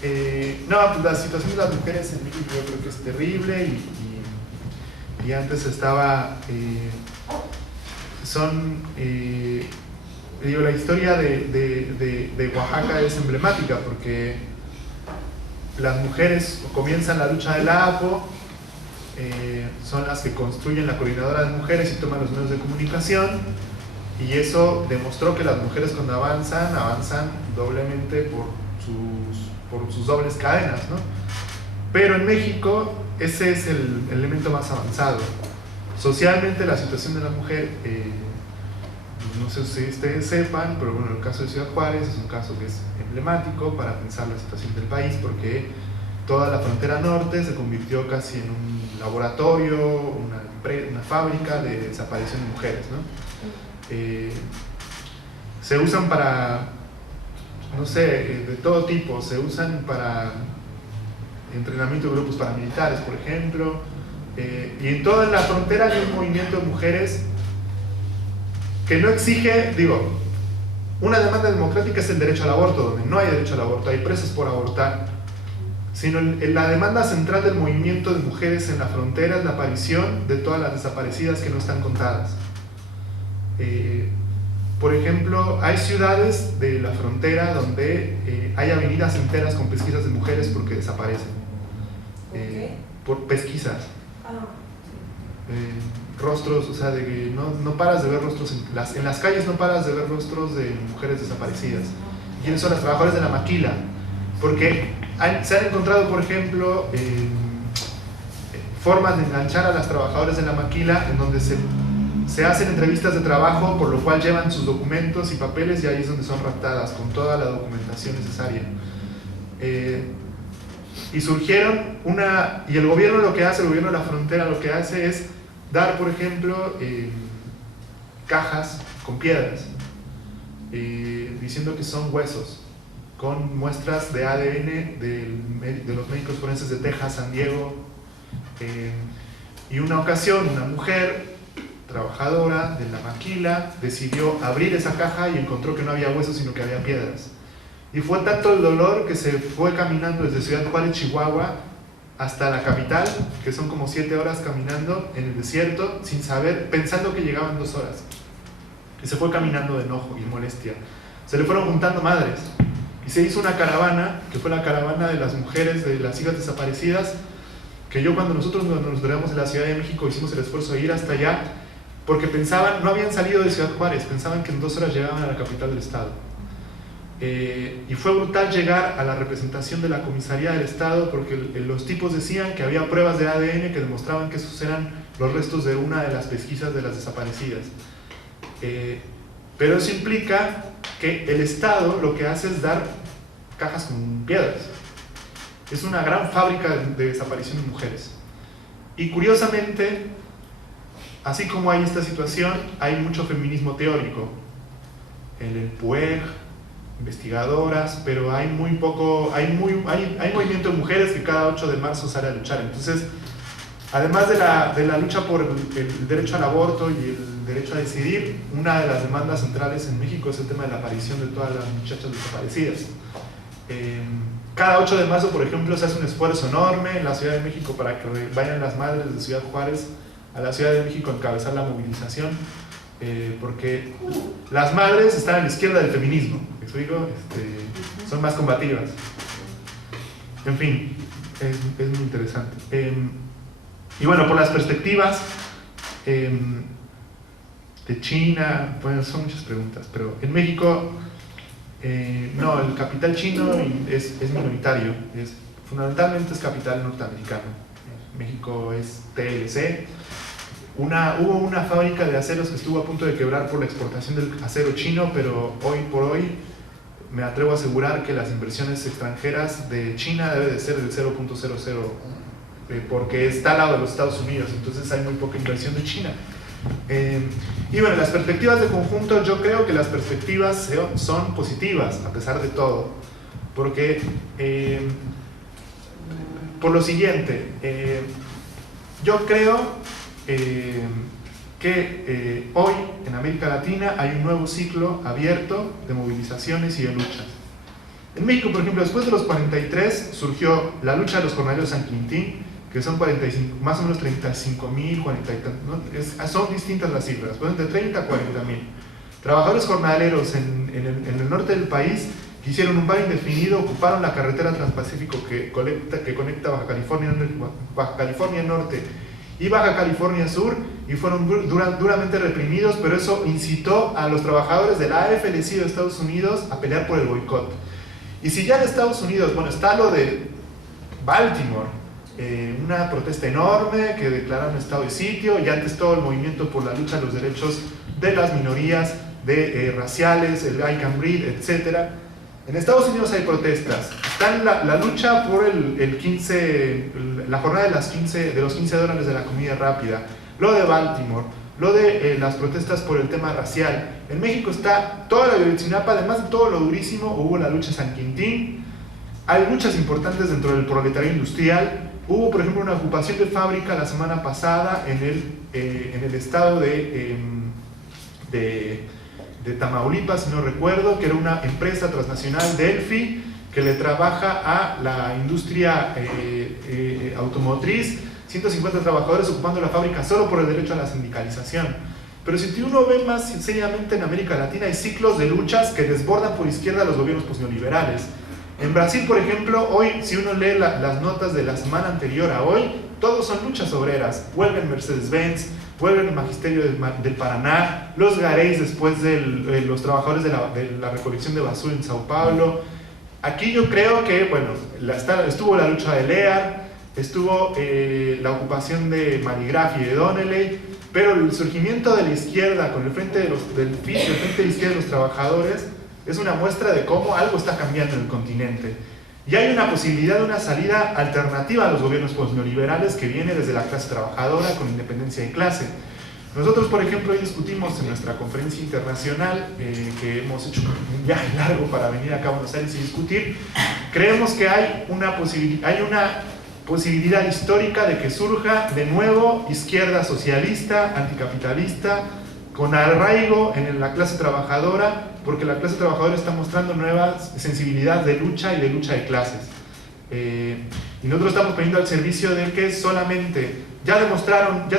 pues la situación de las mujeres en México yo creo que es terrible y antes estaba la historia de Oaxaca es emblemática porque las mujeres comienzan la lucha del APO, son las que construyen la coordinadora de mujeres y toman los medios de comunicación, y eso demostró que las mujeres cuando avanzan doblemente por sus dobles cadenas, ¿no? Pero en México ese es el elemento más avanzado. Socialmente la situación de la mujer, no sé si ustedes sepan, pero bueno, el caso de Ciudad Juárez es un caso que es emblemático para pensar la situación del país, porque toda la frontera norte se convirtió casi en un laboratorio, una fábrica de desaparición de mujeres, ¿no? Se usan para, no sé, de todo tipo, se usan para entrenamiento de grupos paramilitares, por ejemplo, y en toda la frontera hay un movimiento de mujeres que no exige, una demanda democrática es el derecho al aborto, donde no hay derecho al aborto, hay presas por abortar, sino la demanda central del movimiento de mujeres en la frontera es la aparición de todas las desaparecidas que no están contadas. Por ejemplo, hay ciudades de la frontera donde hay avenidas enteras con pesquisas de mujeres porque desaparecen. Por pesquisas. Rostros, o sea, de que no paras de ver rostros en las calles, no paras de ver rostros de mujeres desaparecidas. ¿Y quiénes son las trabajadoras de la maquila? Porque se han encontrado, por ejemplo, formas de enganchar a las trabajadoras de la maquila en donde se hacen entrevistas de trabajo, por lo cual llevan sus documentos y papeles, y ahí es donde son raptadas con toda la documentación necesaria. Y surgieron y el gobierno lo que hace, el gobierno de la frontera lo que hace es dar, por ejemplo, cajas con piedras, diciendo que son huesos. con muestras de ADN de los médicos forenses de Texas, San Diego. Y una ocasión, una mujer trabajadora de la maquila decidió abrir esa caja y encontró que no había huesos, sino que había piedras. Y fue tanto el dolor que se fue caminando desde Ciudad Juárez, Chihuahua, hasta la capital, que son como 7 horas caminando en el desierto, sin saber, pensando que llegaban 2 horas. Y se fue caminando de enojo y molestia. Se le fueron juntando madres. Y se hizo una caravana, que fue la caravana de las mujeres, de las hijas desaparecidas, que cuando nosotros nos veíamos en la Ciudad de México hicimos el esfuerzo de ir hasta allá, porque pensaban, no habían salido de Ciudad Juárez, pensaban que en 2 horas llegaban a la capital del estado. Y fue brutal llegar a la representación de la comisaría del estado, porque los tipos decían que había pruebas de ADN que demostraban que esos eran los restos de una de las pesquisas de las desaparecidas. Pero eso implica que el estado lo que hace es dar cajas con piedras. Es una gran fábrica de desaparición de mujeres. Y curiosamente, así como hay esta situación, hay mucho feminismo teórico. En el PUEG, investigadoras, pero hay muy poco, hay movimiento de mujeres que cada 8 de marzo sale a luchar. Entonces, además de la lucha por el derecho al aborto y el derecho a decidir, una de las demandas centrales en México es el tema de la aparición de todas las muchachas desaparecidas. Cada 8 de marzo, por ejemplo, se hace un esfuerzo enorme en la Ciudad de México para que vayan las madres de Ciudad Juárez a la Ciudad de México a encabezar la movilización, porque las madres están a la izquierda del feminismo, ¿me explico? Son más combativas. En fin, es muy interesante. Y bueno, por las perspectivas de China, bueno, son muchas preguntas, pero en México no, el capital chino es minoritario, fundamentalmente es capital norteamericano. México es TLC. Hubo una fábrica de aceros que estuvo a punto de quebrar por la exportación del acero chino, pero hoy por hoy me atrevo a asegurar que las inversiones extranjeras de China debe de ser del 0.00, porque está al lado de los Estados Unidos, entonces hay muy poca inversión de China. Y bueno, las perspectivas de conjunto, yo creo que las perspectivas son positivas a pesar de todo, porque por lo siguiente, yo creo que hoy en América Latina hay un nuevo ciclo abierto de movilizaciones y de luchas. En México, por ejemplo, después de los 43 surgió la lucha de los jornaleros San Quintín, que son 45, más o menos 35.000, 40 y tantos, ¿no? Son distintas las cifras, pues entre 30 a 40.000. Trabajadores jornaleros en el norte del país que hicieron un paro indefinido, ocuparon la carretera Transpacífico que conecta Baja California Norte y Baja California Sur, y fueron duramente reprimidos, pero eso incitó a los trabajadores de la AFL-CIO de Estados Unidos a pelear por el boicot. Y si ya en Estados Unidos, bueno, está lo de Baltimore, una protesta enorme que declararon estado de sitio, y antes todo el movimiento por la lucha de los derechos de las minorías raciales, el I Can Breathe, etc. En Estados Unidos hay protestas. Está la lucha por la jornada de los $15 de la comida rápida, lo de Baltimore, lo de las protestas por el tema racial. En México está toda la Ayotzinapa, además de todo lo durísimo, hubo la lucha San Quintín. Hay luchas importantes dentro del proletariado industrial. Hubo, por ejemplo, una ocupación de fábrica la semana pasada en el estado de Tamaulipas, si no recuerdo, que era una empresa transnacional, Delphi, que le trabaja a la industria automotriz, 150 trabajadores ocupando la fábrica solo por el derecho a la sindicalización. Pero si uno ve más seriamente en América Latina, hay ciclos de luchas que desbordan por izquierda a los gobiernos posneoliberales. En Brasil, por ejemplo, hoy, si uno lee las notas de la semana anterior a hoy, todos son luchas obreras. Vuelve el Mercedes-Benz, vuelve el Magisterio del Paraná, los Gareis después de los trabajadores de la recolección de basura en Sao Paulo. Aquí yo creo que, bueno, estuvo la lucha de Lear, estuvo la ocupación de Manigraf y de Donnelly, pero el surgimiento de la izquierda con el frente del FIS, el frente de la izquierda de los trabajadores, es una muestra de cómo algo está cambiando en el continente. Y hay una posibilidad de una salida alternativa a los gobiernos neoliberales que viene desde la clase trabajadora con independencia de clase. Nosotros, por ejemplo, hoy discutimos en nuestra conferencia internacional, que hemos hecho un viaje largo para venir acá a Buenos Aires y discutir, creemos que hay una posibilidad histórica de que surja de nuevo izquierda socialista, anticapitalista, con arraigo en la clase trabajadora, porque la clase trabajadora está mostrando nuevas sensibilidades de lucha y de lucha de clases. Y nosotros estamos poniendo al servicio de que solamente ya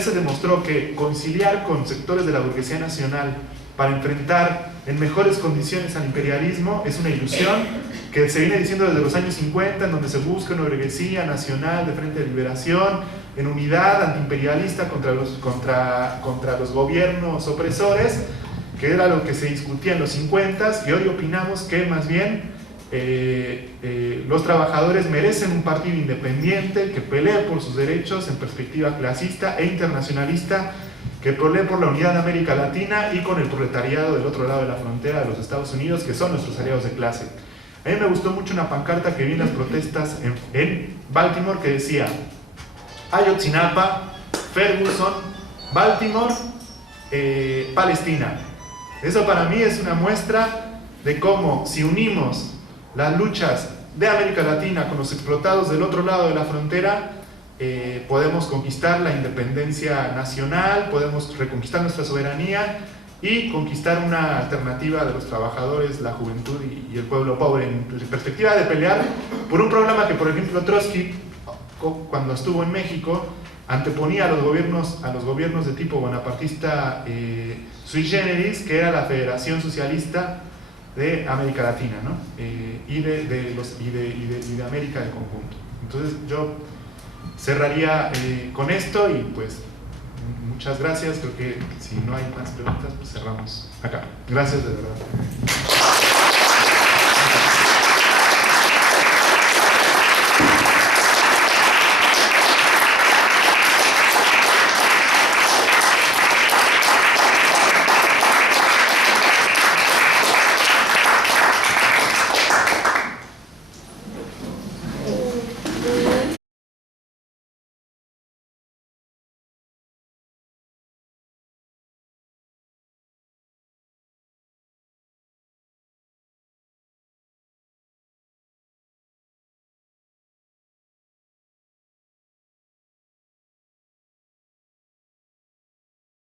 se demostró que conciliar con sectores de la burguesía nacional para enfrentar en mejores condiciones al imperialismo es una ilusión que se viene diciendo desde los años 50, en donde se busca una burguesía nacional de frente de liberación, en unidad antiimperialista contra los gobiernos opresores, que era lo que se discutía en los 50, y hoy opinamos que más bien los trabajadores merecen un partido independiente que pelee por sus derechos en perspectiva clasista e internacionalista, que pelee por la unidad de América Latina y con el proletariado del otro lado de la frontera de los Estados Unidos, que son nuestros aliados de clase. A mí me gustó mucho una pancarta que vi en las protestas en Baltimore que decía: Ayotzinapa, Ferguson, Baltimore, Palestina. Eso para mí es una muestra de cómo, si unimos las luchas de América Latina con los explotados del otro lado de la frontera, podemos conquistar la independencia nacional, podemos reconquistar nuestra soberanía y conquistar una alternativa de los trabajadores, la juventud y el pueblo pobre, en perspectiva de pelear por un programa que, por ejemplo, Trotsky, cuando estuvo en México, anteponía a los gobiernos de tipo bonapartista sui generis, que era la Federación Socialista de América Latina, ¿no? Y de América de conjunto. Entonces yo cerraría con esto y pues muchas gracias. Creo que si no hay más preguntas, pues cerramos acá. Gracias de verdad.